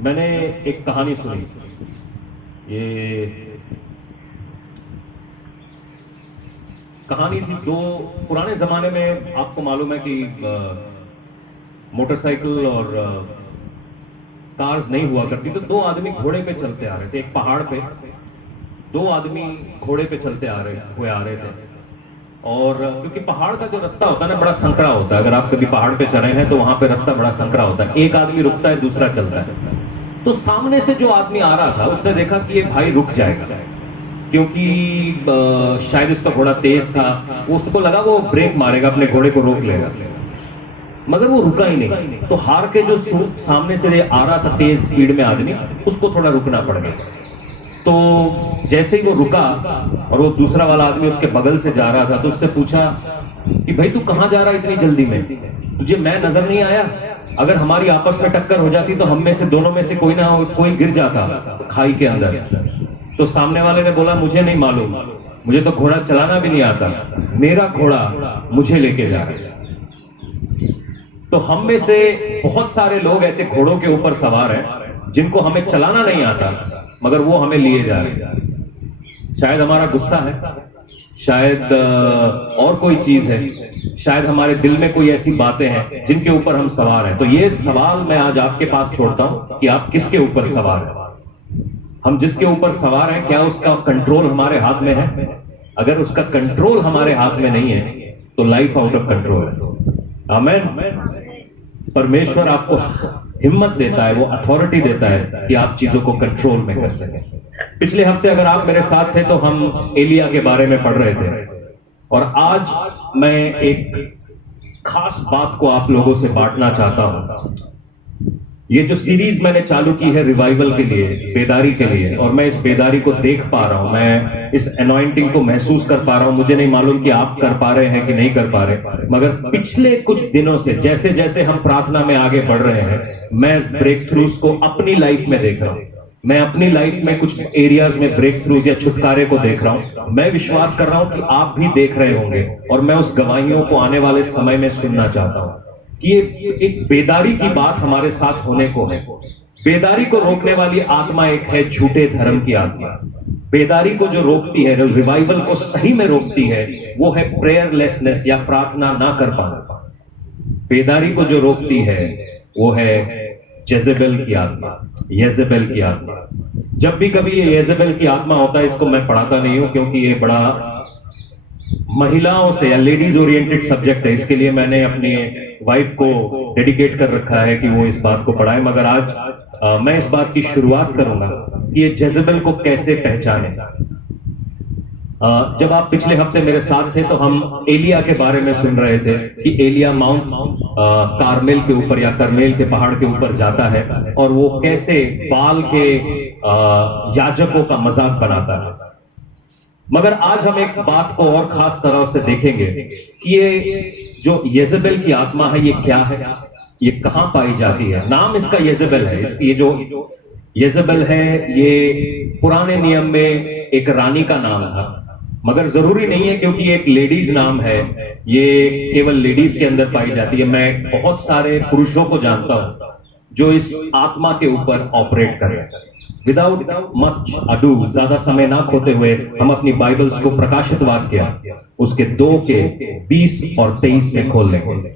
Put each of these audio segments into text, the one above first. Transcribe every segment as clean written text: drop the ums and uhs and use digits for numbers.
मैंने एक कहानी सुनी। ये कहानी थी दो पुराने जमाने में। आपको मालूम है कि मोटरसाइकिल और कार्स नहीं हुआ करती, तो दो आदमी घोड़े पे चलते आ रहे थे। एक पहाड़ पे दो आदमी घोड़े पे चलते आ रहे थे। और क्योंकि पहाड़ का जो रास्ता होता है ना, बड़ा संकरा होता है। अगर आप कभी पहाड़ पे चले हैं तो वहां पे रास्ता बड़ा संकरा होता है। एक आदमी रुकता है, दूसरा चलता है। तो सामने से जो आदमी आ रहा था उसने देखा कि ये भाई रुक जाएगा, क्योंकि शायद इसका घोड़ा तेज था। उसको लगा वो ब्रेक मारेगा, अपने घोड़े को रोक लेगा, मगर वो रुका ही नहीं। तो हार के जो सामने से आ रहा था तेज स्पीड में आदमी, उसको थोड़ा रुकना पड़ गया। तो जैसे ही वो रुका और वो दूसरा वाला आदमी उसके बगल से जा रहा था, तो उससे पूछा कि भाई तू कहां जा रहा है इतनी जल्दी में, तुझे मैं नजर नहीं आया? अगर हमारी आपस में टक्कर हो जाती तो हम में से दोनों में से कोई ना कोई गिर जाता खाई के अंदर। तो सामने वाले ने बोला मुझे नहीं मालूम, मुझे तो घोड़ा चलाना भी नहीं आता, मेरा घोड़ा मुझे लेके जा रहा है। तो हम में से बहुत सारे लोग ऐसे घोड़ों के ऊपर सवार हैं जिनको हमें चलाना नहीं आता, मगर वो हमें लिए जा रहे हैं। शायद हमारा गुस्सा है, शायद और कोई चीज है, शायद हमारे दिल में कोई ऐसी बातें हैं जिनके ऊपर हम सवार हैं। तो ये सवाल मैं आज आपके पास छोड़ता हूं कि आप किसके ऊपर सवार हैं। हम जिसके ऊपर सवार हैं, क्या उसका कंट्रोल हमारे हाथ में है? अगर उसका कंट्रोल हमारे हाथ में नहीं है तो लाइफ आउट ऑफ कंट्रोल है। आमीन। परमेश्वर आपको हिम्मत देता है, वो अथॉरिटी देता है कि आप चीजों को कंट्रोल में कर सकें। पिछले हफ्ते अगर आप मेरे साथ थे तो हम एलिया के बारे में पढ़ रहे थे, और आज मैं एक खास बात को आप लोगों से बांटना चाहता हूं। ये जो सीरीज मैंने चालू की है रिवाइवल के लिए, बेदारी के लिए, और मैं इस बेदारी को देख पा रहा हूं, मैं इस अनॉइंटिंग को महसूस कर पा रहा हूं। मुझे नहीं मालूम कि आप कर पा रहे हैं कि नहीं कर पा रहे, मगर पिछले कुछ दिनों से जैसे जैसे हम प्रार्थना में आगे बढ़ रहे हैं, मैं ब्रेक थ्रूज को अपनी लाइफ में देख रहा हूं। मैं अपनी लाइफ में कुछ एरियाज में ब्रेक थ्रूज या छुटकारे को देख रहा हूं। मैं विश्वास कर रहा हूं कि आप भी देख रहे होंगे, और मैं उस गवाहियों को आने वाले समय में सुनना चाहता हूं कि ये एक बेदारी की बात हमारे साथ होने को है। बेदारी को रोकने वाली आत्मा एक है झूठे धर्म की आत्मा। बेदारी को जो रोकती है, रिवाइवल को सही में रोकती है, वो है प्रेयरलेसनेस या प्रार्थना ना कर पाना। बेदारी को जो रोकती है वो है जेजेबेल की आत्मा, येजेबेल की आत्मा। जब भी कभी ये येजेबेल की आत्मा होता है, इसको मैं पढ़ाता नहीं हूं क्योंकि ये बड़ा महिलाओं से या लेडीज ओरिएंटेड सब्जेक्ट है। इसके लिए मैंने अपनी वाइफ को डेडिकेट कर रखा है कि वो इस बात को पढ़ाए। मगर आज मैं इस बात की शुरुआत करूंगा कि ये जेजेबेल को कैसे पहचाने। जब आप पिछले हफ्ते मेरे साथ थे तो हम एलिया के बारे में सुन रहे थे कि एलिया माउंट कारमेल के ऊपर या करमेल के पहाड़ के ऊपर जाता है, और वो कैसे बाल के याजकों का मजाक बनाता है। मगर आज हम एक बात को और खास तरह से देखेंगे कि ये जो येजेबेल की आत्मा है, ये क्या है, ये कहां पाई जाती है। नाम इसका येजेबेल है। ये जो येजेबेल है, ये पुराने नियम में एक रानी का नाम था, मगर जरूरी नहीं है क्योंकि एक लेडीज नाम है, ये केवल लेडीज के अंदर पाई जाती है। मैं बहुत सारे पुरुषों को जानता हूं जो इस आत्मा के ऊपर ऑपरेट कर रहे हैं। विदाउट मच अडू, ज्यादा समय ना खोते हुए, हम अपनी बाइबल्स को प्रकाशित वाक्य उसके 2 के 20 और 23 में खोल लेंगे।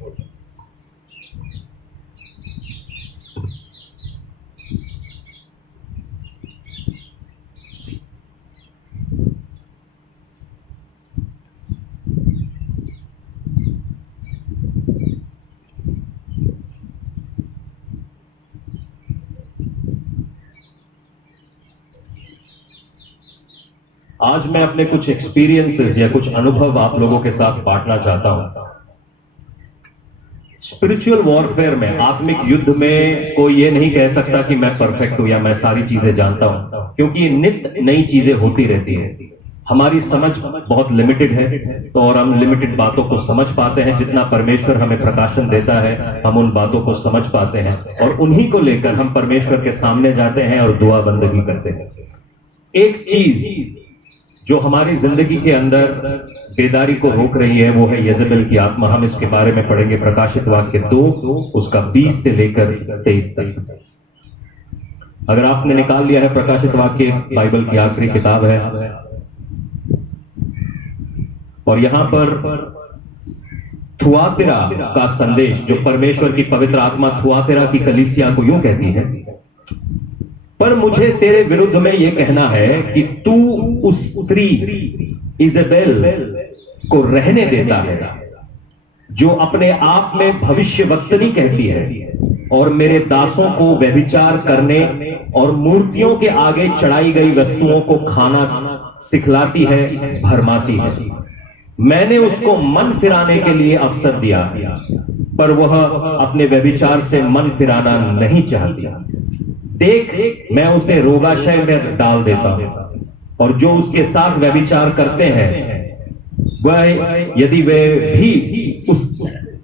आज मैं अपने कुछ एक्सपीरियंसेस या कुछ अनुभव आप लोगों के साथ बांटना चाहता हूं। स्पिरिचुअल वॉरफेयर में, आत्मिक युद्ध में, कोई ये नहीं कह सकता कि मैं परफेक्ट हूं या मैं सारी चीजें जानता हूं, क्योंकि नित्य नई चीजें होती रहती हैं। हमारी समझ बहुत लिमिटेड है, तो और हम लिमिटेड बातों को समझ पाते हैं। जितना परमेश्वर हमें प्रकाशन देता है, हम उन बातों को समझ पाते हैं, और उन्हीं को लेकर हम परमेश्वर के सामने जाते हैं और दुआ बंदगी करते हैं। एक चीज जो हमारी जिंदगी के अंदर बेदारी को रोक रही है वो है येजेबेल की आत्मा। हम इसके बारे में पढ़ेंगे प्रकाशित वाक्य 2 उसका 20 से लेकर 23 तक। अगर आपने निकाल लिया है प्रकाशित वाक्य, बाइबल की आखिरी किताब है, और यहां पर थुआतिरा का संदेश जो परमेश्वर की पवित्र आत्मा थुआतिरा की कलीसिया को यूं कहती है, पर मुझे तेरे विरुद्ध में यह कहना है कि तू उस स्त्री इजेबेल को रहने देता है जो अपने आप में भविष्यवक्तनी कहती है और मेरे दासों को व्यभिचार करने और मूर्तियों के आगे चढ़ाई गई वस्तुओं को खाना सिखलाती है, भरमाती है। मैंने उसको मन फिराने के लिए अवसर दिया, पर वह अपने व्यभिचार से मन फिराना नहीं चाहती। देख, मैं उसे रोगाशय में डाल देता हूं, और जो उसके साथ व्यभिचार करते हैं वह यदि वे भी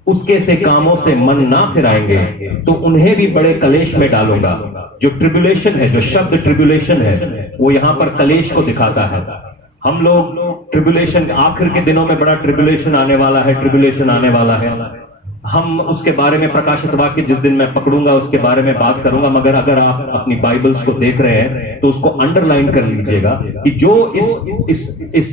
उसके से कामों से मन ना फिराएंगे तो उन्हें भी बड़े कलेश में डालूंगा। जो ट्रिब्यूलेशन है, जो शब्द ट्रिब्यूलेशन है, वो यहां पर कलेश को दिखाता है। हम लोग ट्रिब्यूलेशन, आखिर के दिनों में बड़ा ट्रिब्यूलेशन आने वाला है, ट्रिब्यूलेशन आने वाला है। हम उसके बारे में प्रकाशित वाक्य जिस दिन मैं पकड़ूंगा उसके बारे में बात करूंगा, मगर अगर आप अपनी बाइबल्स को देख रहे हैं तो उसको अंडरलाइन कर लीजिएगा कि जो इस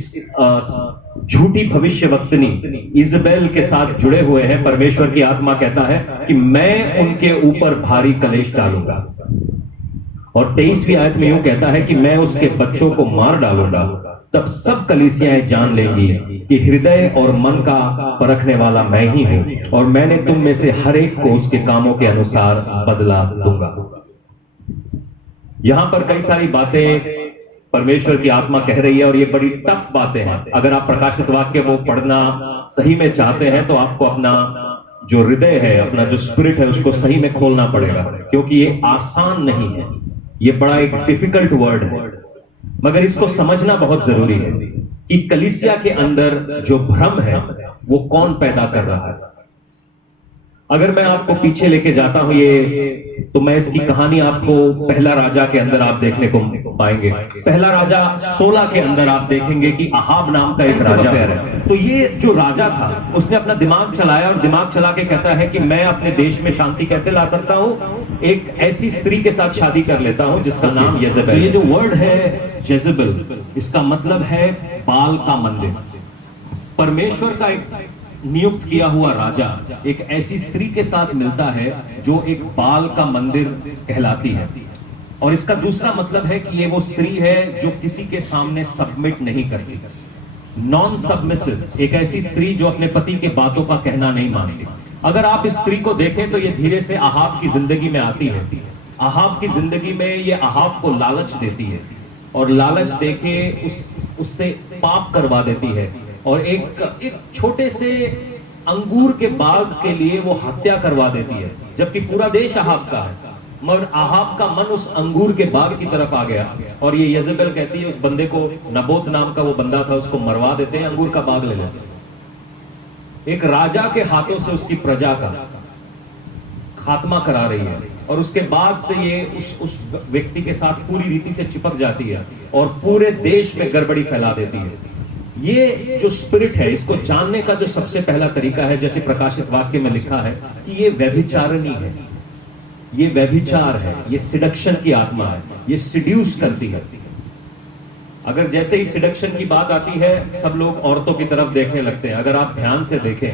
झूठी भविष्यवक्तनी इजेबेल के साथ जुड़े हुए हैं, परमेश्वर की आत्मा कहता है कि मैं उनके ऊपर भारी कलेश डालूंगा। और 23वीं आयत में यूं कहता है कि मैं उसके बच्चों को मार डालूंगा। तब सब कलीसियाएं जान लेंगी कि हृदय और मन का परखने वाला मैं ही हूं, और मैंने तुम में से हर एक को उसके कामों के अनुसार बदला दूंगा। यहां पर कई सारी बातें परमेश्वर की आत्मा कह रही है और ये बड़ी टफ बातें हैं। अगर आप प्रकाशित वाक्य वो पढ़ना सही में चाहते हैं तो आपको अपना जो हृदय है, अपना जो स्पिरिट है, उसको सही में खोलना पड़ेगा, क्योंकि ये आसान नहीं है। ये बड़ा एक डिफिकल्ट वर्ड है, मगर इसको समझना बहुत जरूरी है कि कलीसिया के अंदर जो भ्रम है वो कौन पैदा कर रहा है। अगर मैं आपको पीछे लेके जाता हूं ये, तो मैं इसकी कहानी आपको पहला राजा के अंदर आप देखने को पाएंगे। पहला राजा 16 के अंदर आप देखेंगे कि अहाब नाम का एक राजा है। तो ये जो राजा था उसने अपना दिमाग चलाया और दिमाग चला के कहता है कि मैं अपने देश में शांति कैसे ला सकता हूं, एक ऐसी स्त्री के साथ शादी कर लेता हूं जिसका नाम येजेबेल। ये जो वर्ड है जेजेबेल, इसका मतलब है बाल का मंदिर। परमेश्वर का एक नियुक्त किया हुआ राजा एक ऐसी स्त्री के साथ मिलता है जो एक बाल का मंदिर कहलाती है। और इसका दूसरा मतलब है कि ये वो स्त्री है जो किसी के सामने सबमिट नहीं करती, नॉन सबमिसिव, एक ऐसी स्त्री जो अपने पति के बातों का कहना नहीं मानती। अगर आप इस स्त्री को देखें तो ये धीरे से अहाब की जिंदगी में आती है। अहाब की जिंदगी में ये अहाब को लालच देती है और लालच देके उससे पाप करवा देती है, और एक छोटे से अंगूर के बाग के लिए वो हत्या करवा देती है, जबकि पूरा देश अहाब का है। मगर अहाब का मन उस अंगूर के बाग की तरफ आ गया, और ये येजेबेल कहती है उस बंदे को, नबोत नाम का वो बंदा था, उसको मरवा देते हैं, अंगूर का बाग ले लेते हैं। एक राजा के हाथों से उसकी प्रजा का खात्मा करा रही है, और उसके बाद से ये उस व्यक्ति के साथ पूरी रीति से चिपक जाती है और पूरे देश में गड़बड़ी फैला देती है। ये जो स्पिरिट है, इसको जानने का जो सबसे पहला तरीका है, जैसे प्रकाशित वाक्य में लिखा है कि ये व्यभिचारिणी है, ये व्यभिचार है, ये सिडक्शन की आत्मा है, ये सिड्यूस करती है। अगर जैसे ही सिडक्शन की बात आती है सब लोग औरतों की तरफ देखने लगते हैं। अगर आप ध्यान से देखें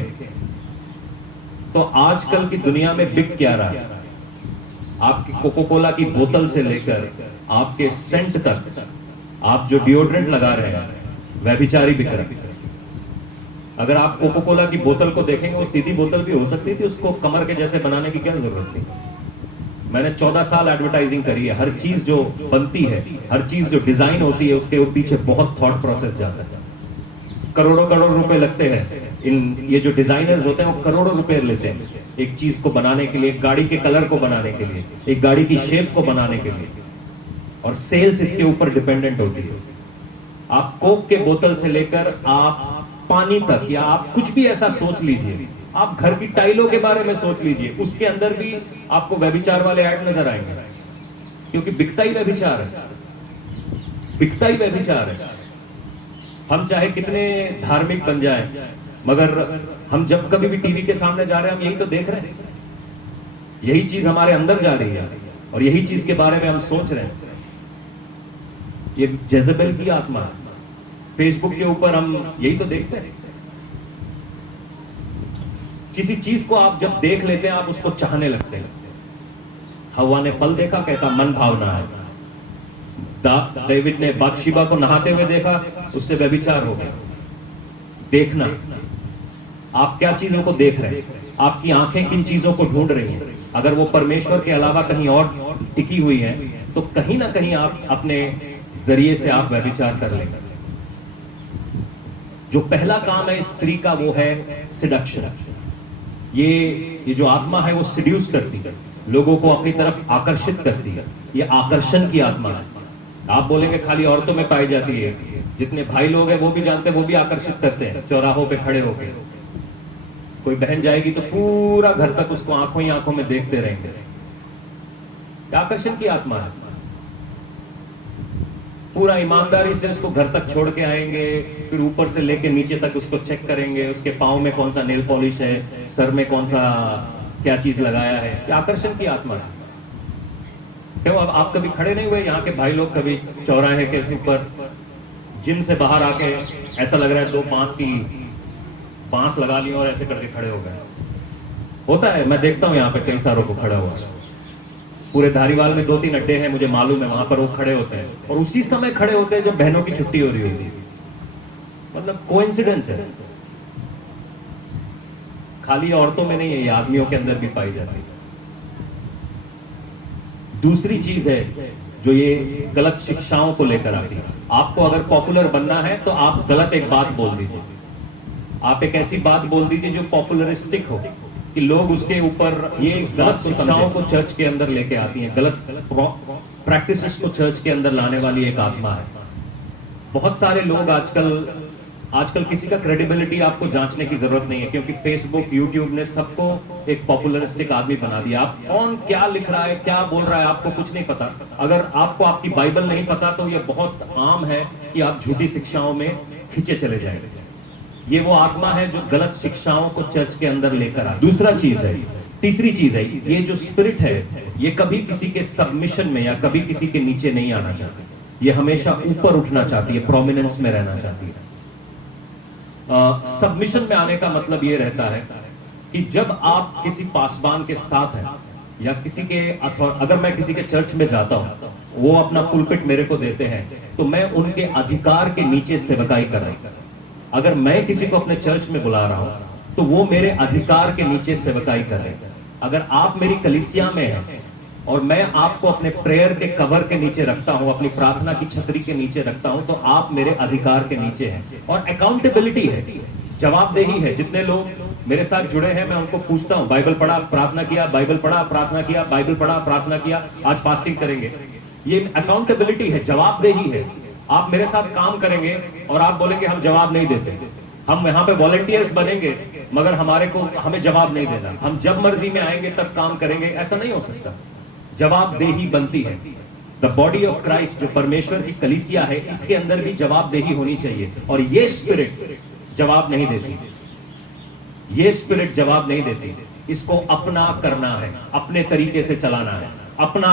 तो आजकल की दुनिया में बिक क्या रहा है, आपकी कोको कोला की बोतल से लेकर आपके सेंट तक, आप जो डिओड्रेंट लगा रहे हैं व्यभिचारी बिक रहा है। अगर आप कोको कोला की बोतल को देखेंगे वो सीधी बोतल भी हो सकती थी, उसको कमर के जैसे बनाने की क्या जरूरत थी। मैंने 14 साल एडवर्टाइजिंग करी है। हर चीज जो बनती है, हर चीज जो डिजाइन होती है, उसके पीछे बहुत थॉट प्रोसेस जाता है। करोड़ों करोड़ रुपए लगते हैं। ये जो डिजाइनर्स होते हैं वो करोड़ों रुपए लेते हैं एक चीज को बनाने के लिए, एक गाड़ी के कलर को बनाने के लिए, एक गाड़ी की शेप को बनाने के लिए, और सेल्स इसके ऊपर डिपेंडेंट होती है। आप कोक के बोतल से लेकर आप पानी तक, या आप कुछ भी ऐसा सोच लीजिए, आप घर की टाइलों के बारे में सोच लीजिए, उसके अंदर भी आपको व्यभिचार वाले ऐड नजर आएंगे, क्योंकि बिकता ही व्यभिचार है, बिकता ही व्यभिचार है। हम चाहे कितने धार्मिक बन जाएं, मगर हम जब कभी भी टीवी के सामने जा रहे हैं हम यही तो देख रहे हैं, यही चीज हमारे अंदर जा रही है और यही चीज के बारे में हम सोच रहे हैं। ये जेजेबेल की आत्मा है। फेसबुक के ऊपर हम यही तो देखते हैं। किसी चीज को आप जब देख लेते हैं आप उसको चाहने लगते हैं। हवा ने फल देखा, कहता मन भावना है। डेविड ने बादशिबा को नहाते हुए देखा, उससे व्यभिचार हो गया। देखना, आप क्या चीजों को देख रहे हैं, आपकी आंखें किन चीजों को ढूंढ रही हैं। अगर वो परमेश्वर के अलावा कहीं और टिकी हुई है तो कहीं ना कहीं आप अपने जरिए से आप व्यभिचार कर लेंगे। जो पहला काम है स्त्री का वो है सिडक्शन। ये जो आत्मा है वो सिड्यूस करती है, लोगों को अपनी तरफ आकर्षित करती है। ये आकर्षण की आत्मा है। आप बोलेंगे खाली औरतों में पाई जाती है, जितने भाई लोग हैं वो भी जानते हैं, वो भी आकर्षित करते हैं। चौराहों पे खड़े होकर कोई बहन जाएगी तो पूरा घर तक उसको आंखों ही आंखों में देखते रहेंगे। आकर्षण की आत्मा है। पूरा ईमानदारी से उसको घर तक छोड़ के आएंगे, फिर ऊपर से लेके नीचे तक उसको चेक करेंगे, उसके पाँव में कौन सा नेल पॉलिश है, सर में कौन सा क्या चीज लगाया है। ये आकर्षण की आत्मा है। क्यों अब आप कभी खड़े नहीं हुए, यहाँ के भाई लोग कभी चौराहे के ऊपर जिम से बाहर आके ऐसा लग रहा है 2 बांस लगा ली और ऐसे करके खड़े हो गए। होता है, मैं देखता हूँ यहाँ पे कई सारों को खड़ा हुआ। पूरे धारीवाल में 2-3 अड्डे हैं, मुझे मालूम है, वहां पर वो खड़े होते हैं और उसी समय खड़े होते हैं जब बहनों की छुट्टी हो रही होती है। मतलब कोइंसिडेंस है। खाली औरतों में नहीं है, ये आदमियों के अंदर भी पाई जाती है। दूसरी चीज है जो ये गलत शिक्षाओं को लेकर आती है। आपको अगर पॉपुलर बनना है तो आप गलत एक बात बोल दीजिए। आप एक ऐसी बात बोल दीजिए जो पॉपुलरिस्टिक हो कि लोग उसके ऊपर, ये गलत शिक्षाओं को चर्च के अंदर लेके आती हैं, गलत प्रैक्टिसेस को चर्च के अंदर लाने वाली एक आत्मा है। बहुत सारे लोग आजकल किसी का क्रेडिबिलिटी आपको जांचने की जरूरत नहीं है, क्योंकि फेसबुक, यूट्यूब ने सबको एक पॉपुलरिस्टिक आदमी बना दिया। आप कौन क्या लिख रहा है, क्या बोल रहा है, आपको कुछ नहीं पता। अगर आपको आपकी बाइबल नहीं पता तो यह बहुत आम है कि आप झूठी शिक्षाओं में खींचे चले जाएंगे। ये वो आत्मा है जो गलत शिक्षाओं को चर्च के अंदर लेकर आ। दूसरा चीज है, तीसरी चीज है, ये जो स्पिरिट है ये कभी किसी के सबमिशन में या कभी किसी के नीचे नहीं आना चाहती। ये हमेशा ऊपर उठना चाहती है, प्रोमिनेंस में रहना चाहती है। सबमिशन में आने का मतलब ये रहता है कि जब आप किसी पासबान के साथ हैं या किसी के, अगर मैं किसी के चर्च में जाता हूं, वो अपना पुलपिट मेरे को देते हैं तो मैं उनके अधिकार के नीचे सेवकाई कर रहा हूं। अगर मैं किसी को अपने चर्च में बुला रहा हूं तो वो मेरे अधिकार के नीचे सेवकाई कर रहे हैं। अगर आप मेरी कलीसिया में हैं और मैं आपको अपने प्रेयर के कवर के नीचे रखता हूं, अपनी प्रार्थना की छतरी के नीचे रखता हूं, तो आप मेरे अधिकार के नीचे हैं। और अकाउंटेबिलिटी है, जवाबदेही है। जितने लोग मेरे साथ जुड़े हैं मैं उनको पूछता हूं, बाइबल पढ़ा, प्रार्थना किया, बाइबल पढ़ा, प्रार्थना किया, बाइबल पढ़ा, प्रार्थना किया, आज फास्टिंग करेंगे। ये अकाउंटेबिलिटी है, जवाबदेही है। आप मेरे साथ काम करेंगे और आप बोलेंगे हम जवाब नहीं देते, हम यहाँ पे वॉलंटियर्स बनेंगे मगर हमें जवाब नहीं देना, हम जब मर्जी में आएंगे तब काम करेंगे, ऐसा नहीं हो सकता। जवाबदेही बनती है। द बॉडी ऑफ क्राइस्ट, जो परमेश्वर की कलीसिया है, इसके अंदर भी जवाबदेही होनी चाहिए। और ये स्पिरिट जवाब नहीं देती, ये स्पिरिट जवाब नहीं देती। इसको अपना करना है, अपने तरीके से चलाना है, अपना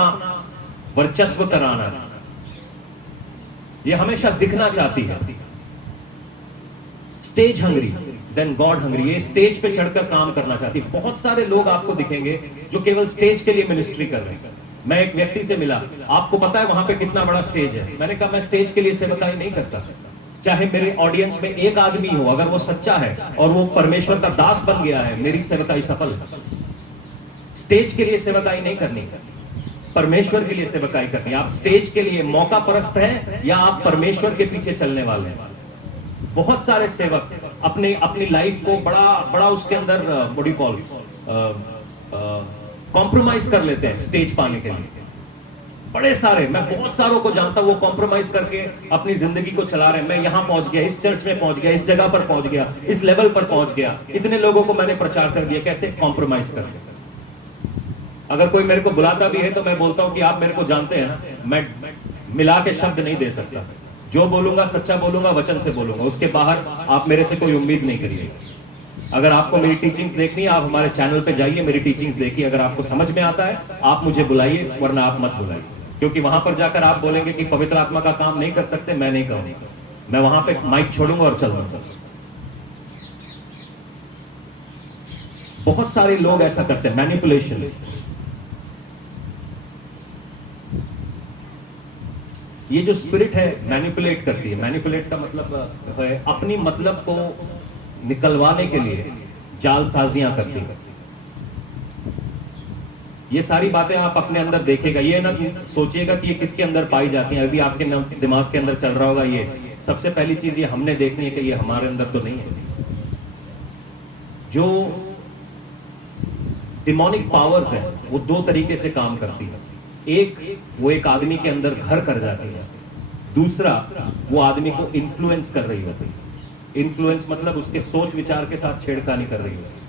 वर्चस्व कराना है। ये हमेशा दिखना चाहती है। Stage hungry then God hungry, ये स्टेज पे चढ़कर काम करना चाहती है। बहुत सारे लोग आपको दिखेंगे जो केवल स्टेज के लिए मिनिस्ट्री कर रहे हैं। मैं एक व्यक्ति से मिला, आपको पता है वहां पे कितना बड़ा स्टेज है? मैंने कहा मैं स्टेज के लिए सेवकाई नहीं करता। चाहे मेरे ऑडियंस में एक आदमी हो, अगर वो सच्चा है और वो परमेश्वर का दास बन गया है, मेरी सेवकाई सफल है। स्टेज के लिए सेवकाई नहीं करनी, परमेश्वर के लिए सेवकाई करनी। आप स्टेज के लिए मौका परस्त हैं या आप परमेश्वर के पीछे चलने वाले हैं? बहुत सारे सेवक अपनी लाइफ को बड़ा उसके अंदर बॉडी कॉल कॉम्प्रोमाइज कर लेते हैं स्टेज पाने के लिए। बड़े सारे, मैं बहुत सारों को जानता हूं, वो कॉम्प्रोमाइज करके अपनी जिंदगी को चला रहे हैं। मैं यहां पहुंच गया, इस चर्च में पहुंच गया, इस जगह पर पहुंच गया, इस लेवल पर पहुंच गया, इतने लोगों को मैंने प्रचार कर दिया। कैसे कॉम्प्रोमाइज करके? अगर कोई मेरे को बुलाता भी है तो मैं बोलता हूं कि आप मेरे को जानते हैं ना, मैं मिला के शब्द नहीं दे सकता। जो बोलूंगा सच्चा बोलूंगा, वचन से बोलूंगा, उसके बाहर आप मेरे से कोई उम्मीद नहीं करिए। अगर आपको मेरी टीचिंग्स देखनी है, आप हमारे चैनल पे जाइए, मेरी टीचिंग्स देखिए। अगर आपको समझ में आता है आप मुझे बुलाइए, वरना आप मत बुलाइए, क्योंकि वहां पर जाकर आप बोलेंगे कि पवित्र आत्मा का काम नहीं कर सकते। मैं नहीं कहूंगा, मैं वहां पे माइक छोड़ूंगा और चल दूंगा। बहुत सारे लोग ऐसा करते हैं, मैनिपुलेशन। ये जो स्पिरिट है मैनिपुलेट करती है। मैनिपुलेट का मतलब है अपनी मतलब को निकलवाने के लिए जालसाजियां करती है। ये सारी बातें आप अपने अंदर देखेगा, ये ना सोचिएगा कि ये किसके अंदर पाई जाती हैं। अभी आपके दिमाग के अंदर चल रहा होगा ये सबसे पहली चीज ये हमने देखनी है कि ये हमारे अंदर तो नहीं है। जो डिमोनिक पावर्स है वो दो तरीके से काम करती है। एक, वो एक आदमी के अंदर घर कर जाती है। दूसरा, वो आदमी को इन्फ्लुएंस कर रही होती है। इन्फ्लुएंस मतलब उसके सोच विचार के साथ छेड़खानी कर रही होती है।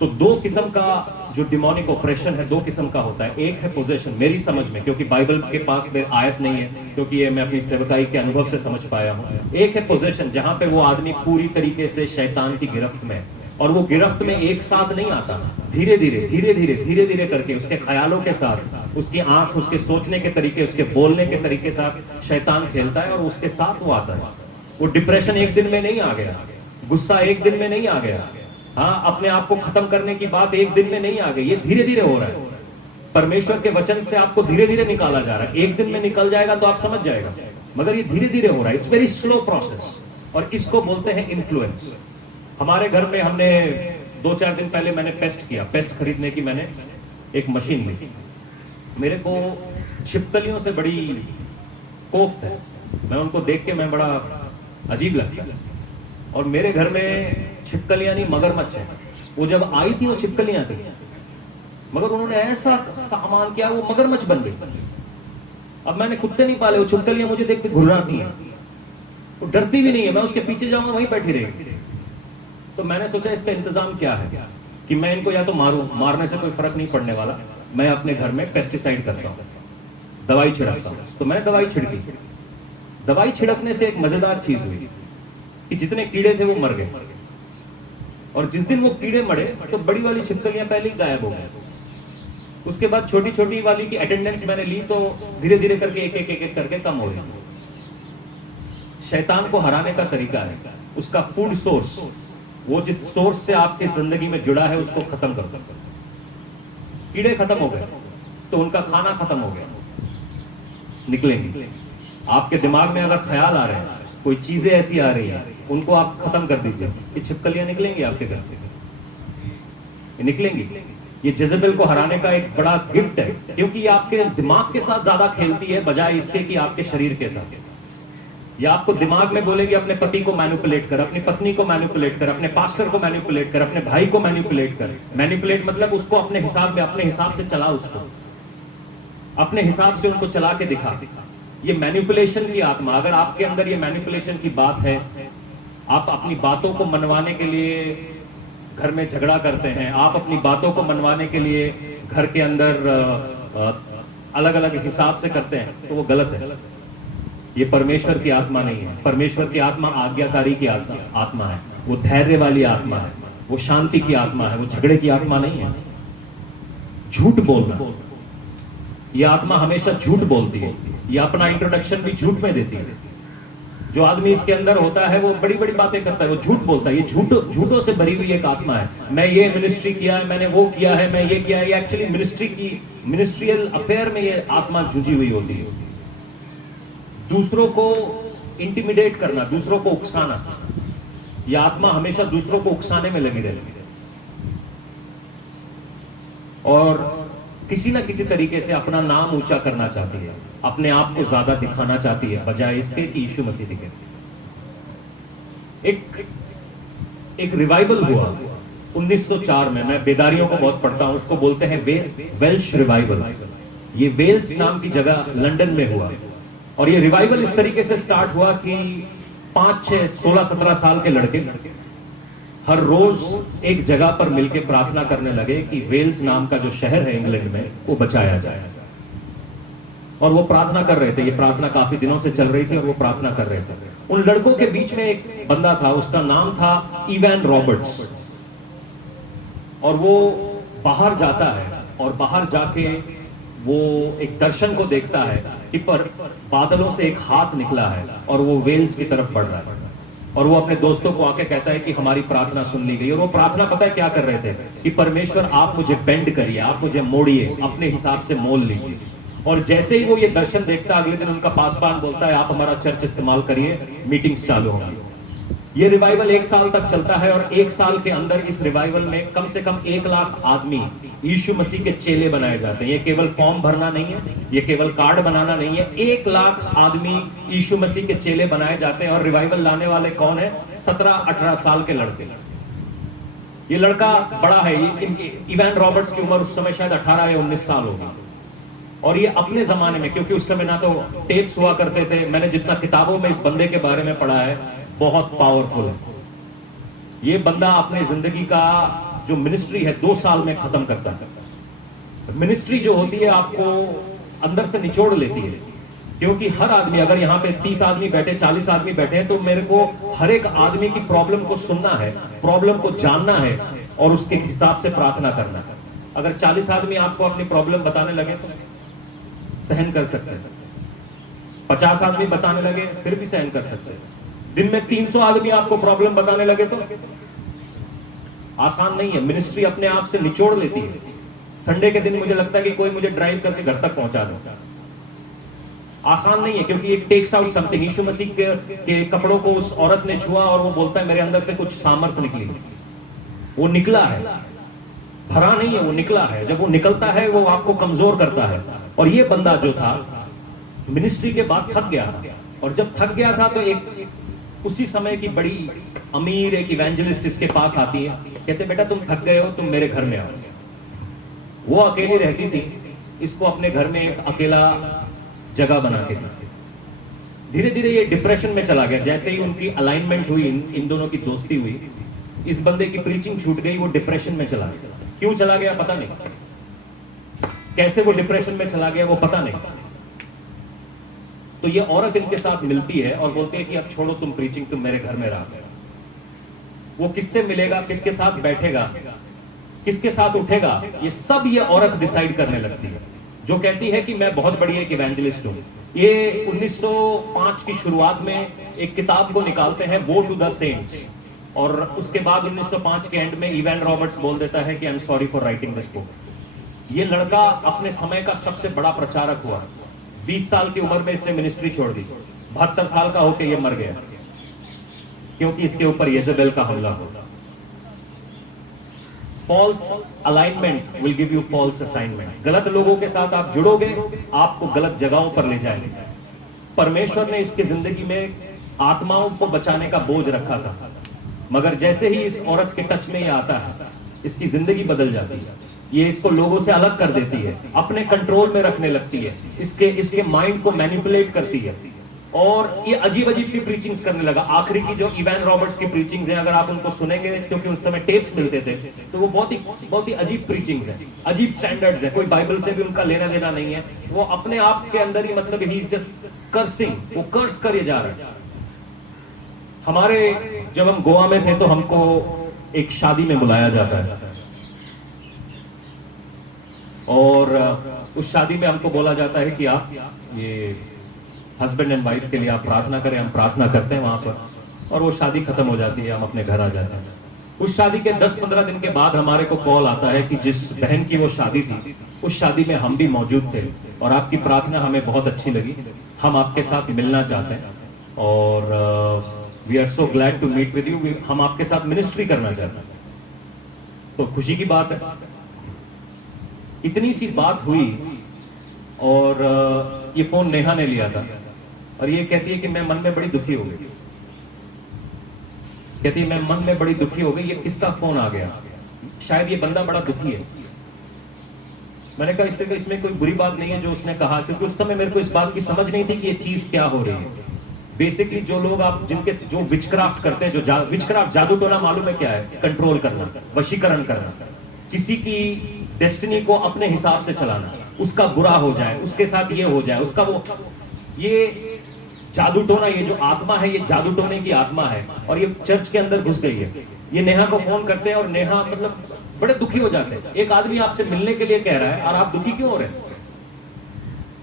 तो दो किस्म का जो डिमोनिक ऑपरेशन है, दो किस्म का होता है। एक है पोजेशन, मेरी समझ में, क्योंकि बाइबल के पास में आयत नहीं है, क्योंकि ये मैं अपनी सेवकाई के अनुभव से समझ पाया हूं। एक है पोजेशन, जहां पे वो आदमी पूरी तरीके से शैतान की गिरफ्त में, और वो गिरफ्त में एक साथ नहीं आता, धीरे धीरे धीरे धीरे धीरे धीरे करके उसके ख्यालों के साथ, उसकी आंख, उसके सोचने के तरीके, उसके बोलने के तरीके साथ शैतान खेलता है और उसके साथ वो आता है। वो डिप्रेशन एक दिन में नहीं आ गया, गुस्सा एक दिन में नहीं आ गया, हाँ, अपने आप को खत्म करने की बात एक दिन में नहीं आ गई। ये धीरे धीरे हो रहा है। परमेश्वर के वचन से आपको धीरे धीरे निकाला जा रहा है। एक दिन में निकल जाएगा तो आप समझ जाएगा, मगर ये धीरे धीरे हो रहा है। इट्स वेरी स्लो प्रोसेस, और इसको बोलते हैं इन्फ्लुएंस। हमारे घर में हमने 2-4 दिन पहले मैंने पेस्ट किया, पेस्ट खरीदने की मैंने एक मशीन ली। मेरे को छिपकलियों से बड़ी कोफ्त है, मैं उनको देख के मैं बड़ा अजीब लगता है। और मेरे घर में छिपकलियां नहीं, मगरमच्छ है। वो जब आई थी वो छिपकलियां थी, मगर उन्होंने ऐसा सामान किया वो मगरमच्छ बन गई। अब मैंने कुत्ते नहीं पाले, वो छिपकलियां मुझे देख के घुर्राती हैं, वो डरती भी नहीं है। मैं उसके पीछे जाऊंगा वहीं बैठी रहेगी। तो मैंने सोचा इसका इंतजाम क्या है कि मैं इनको या तो मारूं, मारने से कोई फर्क नहीं पड़ने वाला, मैं अपने घर में पेस्टिसाइड करता हूं, दवाई छिड़कता हूं। तो मैंने दवाई छिड़की। दवाई छिड़कने से एक मजेदार चीज हुई कि जितने कीड़े थे वो मर गए, और जिस दिन वो कीड़े मरे तो बड़ी वाली छिपकलियां पहले ही गायब हो गई। उसके बाद छोटी छोटी वाली की अटेंडेंस मैंने ली तो धीरे धीरे करके एक एक एक एक करके कम हो गई। शैतान को हराने का तरीका है, उसका फूड सोर्स, वो जिस सोर्स से आपकी जिंदगी में जुड़ा है उसको खत्म कर दो। कीड़े खत्म हो गए तो उनका खाना खत्म हो गया, निकलेंगे। आपके दिमाग में अगर ख्याल आ रहे हैं, कोई चीजें ऐसी आ रही हैं, उनको आप खत्म कर दीजिए, ये छिपकलियां निकलेंगी आपके घर से, ये निकलेंगी। ये जेजेबेल को हराने का एक बड़ा गिफ्ट है, क्योंकि ये आपके दिमाग के साथ ज्यादा खेलती है बजाय इसके कि आपके शरीर के साथ। ये आपको दिमाग में बोलेगी अपने पति को मैनिपुलेट कर, अपनी पत्नी को मैनिपुलेट कर, अपने पास्टर को मैनिपुलेट कर, अपने भाई को मैनिपुलेट कर। मैनिपुलेट मतलब उसको अपने हिसाब में, अपने हिसाब से चला, उसको अपने हिसाब से उनको चला के दिखा। ये मैनिपुलेशन की आत्मा, अगर आपके अंदर ये मैनिपुलेशन की बात है, आप अपनी बातों को मनवाने के लिए घर में झगड़ा करते हैं, आप अपनी बातों को मनवाने के लिए घर के अंदर अलग अलग हिसाब से करते हैं, तो वो गलत है। ये परमेश्वर की आत्मा नहीं है। परमेश्वर की आत्मा आज्ञाकारी की आत्मा है, वो धैर्य वाली आत्मा है, वो शांति की आत्मा है, वो झगड़े की आत्मा नहीं है। झूठ बोलना, ये आत्मा हमेशा झूठ बोलती है, ये अपना इंट्रोडक्शन भी झूठ में देती है। जो आदमी इसके अंदर होता है वो बड़ी बड़ी बातें करता है, वो झूठ बोलता है। ये झूठों से भरी हुई एक आत्मा है। मैं ये मिनिस्ट्री किया है, मैंने वो किया है, मैं ये किया है। ये एक्चुअली मिनिस्ट्रियल अफेयर में ये आत्मा जुझी हुई होती है। दूसरों को इंटिमिडेट करना, दूसरों को उकसाना, ये आत्मा हमेशा दूसरों को उकसाने में लगी रहती है, और किसी ना किसी तरीके से अपना नाम ऊंचा करना चाहती है, अपने आप को ज्यादा दिखाना चाहती है बजाय इसके कि यीशु मसीह दिखे। एक रिवाइवल हुआ 1904 में, मैं बेदारियों को बहुत पढ़ता हूं, उसको बोलते हैं वेल्श रिवाइवल। ये वेल्स नाम की जगह लंदन में हुआ, और ये रिवाइवल इस तरीके से स्टार्ट हुआ कि 5, 6, 16, 17 साल के लड़के हर रोज एक जगह पर मिलकर प्रार्थना करने लगे कि वेल्स नाम का जो शहर है इंग्लैंड में, वो बचाया जाए। और वो प्रार्थना कर रहे थे। ये प्रार्थना काफी दिनों से चल रही थी और वो प्रार्थना कर रहे थे। उन लड़कों के बीच में एक बंदा था, उसका नाम था इवान रॉबर्ट्स। और वो बाहर जाता है और बाहर जाके वो एक दर्शन को देखता है कि पर बादलों से एक हाथ निकला है और वो वेल्स की तरफ बढ़ रहा है। और वो अपने दोस्तों को आके कहता है कि हमारी प्रार्थना सुन ली गई। और वो प्रार्थना पता है क्या कर रहे थे कि परमेश्वर आप मुझे बेंड करिए, आप मुझे मोड़िए, अपने हिसाब से मोल लीजिए। और जैसे ही वो ये दर्शन देखता है, अगले दिन उनका पासवान बोलता है आप हमारा चर्च इस्तेमाल करिए, मीटिंग्स चालू होंगी। ये रिवाइवल 1 साल तक चलता है और 1 साल के अंदर इस रिवाइवल में कम से कम 1 लाख आदमी यीशु मसीह के चेले बनाए जाते हैं। ये केवल फॉर्म भरना नहीं है, ये केवल कार्ड बनाना नहीं है। 1 लाख आदमी यीशु मसीह के चेले बनाए जाते हैं। और रिवाइवल लाने वाले कौन है? 17-18 साल के लड़के। ये लड़का बड़ा है, इवान रॉबर्ट्स की उम्र उस समय शायद 18 या 19 साल होगी। और ये अपने जमाने में, क्योंकि उस समय ना तो टेप्स हुआ करते थे, मैंने जितना किताबों में इस बंदे के बारे में पढ़ा है, बहुत पावरफुल है ये बंदा। अपने जिंदगी का जो मिनिस्ट्री है 2 साल में खत्म करता है। मिनिस्ट्री जो होती है आपको अंदर से निचोड़ लेती है, क्योंकि हर आदमी, अगर यहाँ पे 30 आदमी बैठे, 40 आदमी बैठे हैं, तो मेरे को हर एक आदमी की प्रॉब्लम को सुनना है, प्रॉब्लम को जानना है और उसके हिसाब से प्रार्थना करना है। अगर 40 आदमी आपको अपनी प्रॉब्लम बताने लगे तो सहन कर सकते हैं, 50 आदमी बताने लगे फिर भी सहन कर सकते हैं। दिन में 300 आदमी आपको प्रॉब्लम बताने लगे तो आसान नहीं है। मिनिस्ट्री अपने आप से निचोड़ लेती है। संडे के दिन मुझे लगता है कि कोई मुझे ड्राइव करके घर तक पहुंचा दे, आसान नहीं है, क्योंकि इट टेक्स आउट समथिंग। यीशु मसीह के कपड़ों को उस औरत ने छुआ और वो बोलता है मेरे अंदर से कुछ सामर्थ्य निकली। वो निकला है, भरा नहीं है, वो निकला है। जब वो निकलता है वो आपको कमजोर करता है। और ये बंदा जो था मिनिस्ट्री के बाद थक गया था, और जब थक गया था तो एक उसी समय की बड़ी अमीर एक इवेंजलिस्ट इसके पास आती है, कहते बेटा तुम थक गए हो, तुम मेरे घर में आओ। वो अकेली रहती थी, इसको अपने घर में एक अकेला जगह बना के दी। धीरे धीरे ये डिप्रेशन में चला गया। जैसे ही उनकी अलाइनमेंट हुई, इन दोनों की दोस्ती हुई, इस बंदे की प्रीचिंग छूट गई, वो डिप्रेशन में चला गया। क्यों चला गया पता नहीं, कैसे वो डिप्रेशन में चला गया वो पता नहीं। तो ये औरत इनके साथ मिलती है और बोलती है कि अब छोड़ो तुम प्रीचिंग, तुम मेरे घर में रहा। वो किससे मिलेगा, किसके साथ बैठेगा, किसके साथ उठेगा, ये सब ये औरत डिसाइड करने लगती है, जो कहती है कि मैं बहुत बड़ी एक इवेंजलिस्ट हूं। ये 1905 की शुरुआत में एक किताब को निकालते हैं, वो टू द सेंट्स, और उसके बाद 1905 के एंड में इवान रॉबर्ट्स बोल देता है कि I am sorry for writing this book. ये लड़का अपने समय का सबसे बड़ा प्रचारक हुआ। 20 साल की उम्र में इसने मिनिस्ट्री छोड़ दी, 72 साल का होकर ये मर गया, क्योंकि इसके ऊपर येजेबेल का हमला हो। False alignment will give you false assignment. गलत लोगों के साथ आप जुड़ोगे, आपको गलत जगहों पर ले जाएंगे। परमेश्वर ने इसकी जिंदगी में आत्माओं को बचाने का बोझ रखा था, मगर जैसे ही इस औरत के टच में ये आता है, इसकी जिंदगी बदल जाती है। ये इसको लोगों से अलग कर देती है, अपने कंट्रोल में रखने लगती है, इसके माइंड को मैनिपुलेट करती है, और ये अजीब अजीब सी प्रीचिंग्स करने लगा। आखिरी की जो इवान रॉबर्ट्स की प्रीचिंग्स हैं, अगर आप उनको सुनेंगे, क्योंकि उस समय टेप्स मिलते थे, तो वो बहुत ही अजीब प्रीचिंग्स हैं, अजीब स्टैंडर्ड्स हैं। कोई बाइबल से भी उनका लेना देना नहीं है। वो अपने आप के अंदर ही, मतलब ही इज जस्ट कर्सिंग, वो कर्स करे जा रहे हैं। हमारे जब हम गोवा में थे तो हमको एक शादी में बुलाया जाता है, और उस शादी में हमको बोला जाता है कि आप ये हस्बैंड एंड वाइफ के लिए आप प्रार्थना करें। हम प्रार्थना करते हैं वहां पर, और वो शादी खत्म हो जाती है, हम अपने घर आ जाते हैं। उस शादी के 10-15 दिन के बाद हमारे को कॉल आता है कि जिस बहन की वो शादी थी, उस शादी में हम भी मौजूद थे, और आपकी प्रार्थना हमें बहुत अच्छी लगी, हम आपके साथ मिलना चाहते हैं, और we are so glad to meet with you, हम आपके साथ मिनिस्ट्री करना चाहते हैं। तो खुशी की बात है। इतनी सी बात हुई, और ये फोन नेहा ने लिया था, और ये कहती है कि मैं मन में बड़ी दुखी हो गई। कहती है मैं मन में बड़ी दुखी हो गई, ये किसका फोन आ गया, शायद ये बंदा बड़ा दुखी है। मैंने कहा इसमें कोई बुरी बात नहीं है जो उसने कहा, क्योंकि उस समय मेरे को इस बात की समझ नहीं थी कि ये चीज क्या हो रही है। बेसिकली जो लोग आप जो विचक्राफ्ट करते हैं, जो विचक्राफ्ट, जादू टोना मालूम है क्या है? कंट्रोल करना, वशीकरण करना, किसी की डेस्टिनी को अपने हिसाब से चलाना, उसका बुरा हो जाए, उसके साथ ये हो जाए, उसका वो, ये जादू टोना, ये जो आत्मा है, ये जादू टोने की आत्मा है और ये चर्च के अंदर घुस गई है। ये नेहा को फोन करते हैं और नेहा मतलब बड़े दुखी हो जाते हैं। एक आदमी आपसे मिलने के लिए कह रहा है और आप दुखी क्यों हो रहे हैं?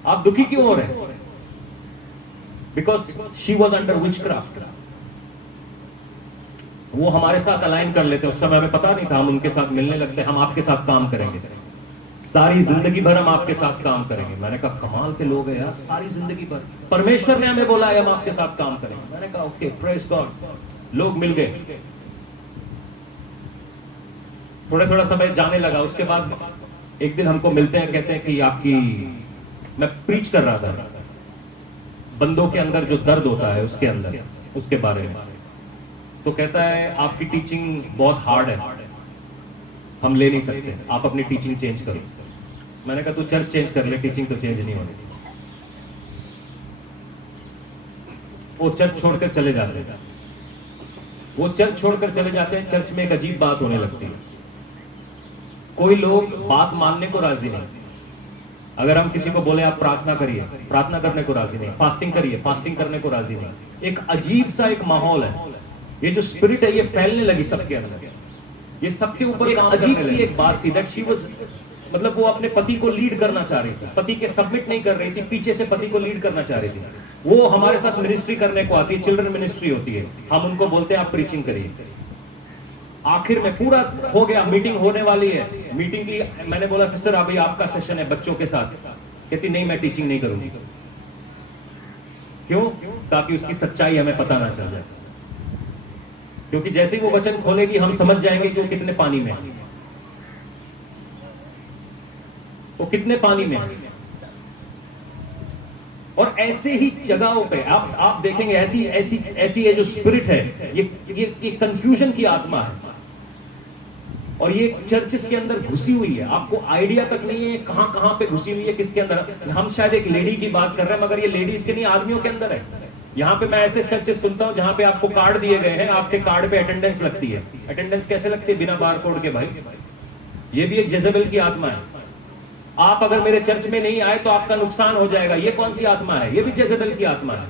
आप दुखी क्यों हो रहे हैं? Because she was under witchcraft. वो हमारे साथ अलाइन कर लेते, उस समय हमें पता नहीं था, हम उनके साथ मिलने लगते, हम आपके साथ काम करेंगे, सारी जिंदगी भर हम आपके साथ काम करेंगे। मैंने कहा कमाल के लोग हैं यार, सारी जिंदगी भर परमेश्वर ने हमें बोला है हम आपके साथ काम करेंगे। मैंने कहा ओके, प्रेज गॉड। लोग मिल गए, थोड़ा समय जाने लगा। उसके बाद एक दिन हमको मिलते हैं, कहते हैं कि आपकी, मैं प्रीच कर रहा था बंदों के अंदर जो दर्द होता है उसके अंदर, उसके बारे में, तो कहता है आपकी टीचिंग बहुत हार्ड है, हम ले नहीं सकते, आप अपनी टीचिंग चेंज करो। मैंने कहा तू चर्च चेंज कर ले, टीचिंग तो चेंज नहीं होनी। वो चर्च छोड़कर चले जाते हैं, वो चर्च छोड़कर चले जाते हैं। चर्च में एक अजीब बात होने लगती है, कोई लोग बात मानने को राजी नहीं। अगर हम किसी को बोले आप प्रार्थना करिए, प्रार्थना करने को राजी नहीं, फास्टिंग करिए, फास्टिंग करने को राजी नहीं। एक अजीब सा एक माहौल है, ये जो स्पिरिट है ये फैलने लगी सबके अंदर, ये सबके ऊपर एक अजीब सी एक बात थी, दैट शी वाज, मतलब वो अपने पति को लीड करना चाह रही थी, पति के सबमिट नहीं कर रही थी, पीछे से पति को लीड करना चाह रही थी। वो हमारे साथ मिनिस्ट्री करने को आती है, चिल्ड्रन मिनिस्ट्री होती है, हम उनको बोलते हैं आप प्रीचिंग करिए। आखिर में पूरा हो गया, मीटिंग होने वाली है, मीटिंग की मैंने बोला सिस्टर अभी आपका सेशन है बच्चों के साथ, कहती नहीं मैं टीचिंग नहीं करूंगी। क्यों? ताकि उसकी सच्चाई हमें पता ना चल जाए, क्योंकि जैसे ही वो वचन खोलेगी हम समझ जाएंगे कि वो कितने पानी में है, वो कितने पानी में है। और ऐसे ही जगहों पे आप देखेंगे, ऐसी ऐसी ऐसी ये जो स्पिरिट है, ये कंफ्यूजन की आत्मा है और ये चर्चेस के अंदर घुसी हुई है। आपको आइडिया तक नहीं है कहां कहां पे घुसी हुई है, किसके अंदर। हम शायद एक लेडी की बात कर रहे हैं, मगर ये लेडीज के नहीं, आदमियों के अंदर है। यहाँ पे मैं ऐसे चर्चेस सुनता हूँ जहां पे आपको कार्ड दिए गए हैं, आपके कार्ड पे अटेंडेंस लगती है। अटेंडेंस कैसे लगती है? बिना बार कोड के भाई। ये भी एक जेजेबेल की आत्मा है। आप अगर मेरे चर्च में नहीं आए तो आपका नुकसान हो जाएगा। ये कौन सी आत्मा है? ये भी जेजेबेल की आत्मा है।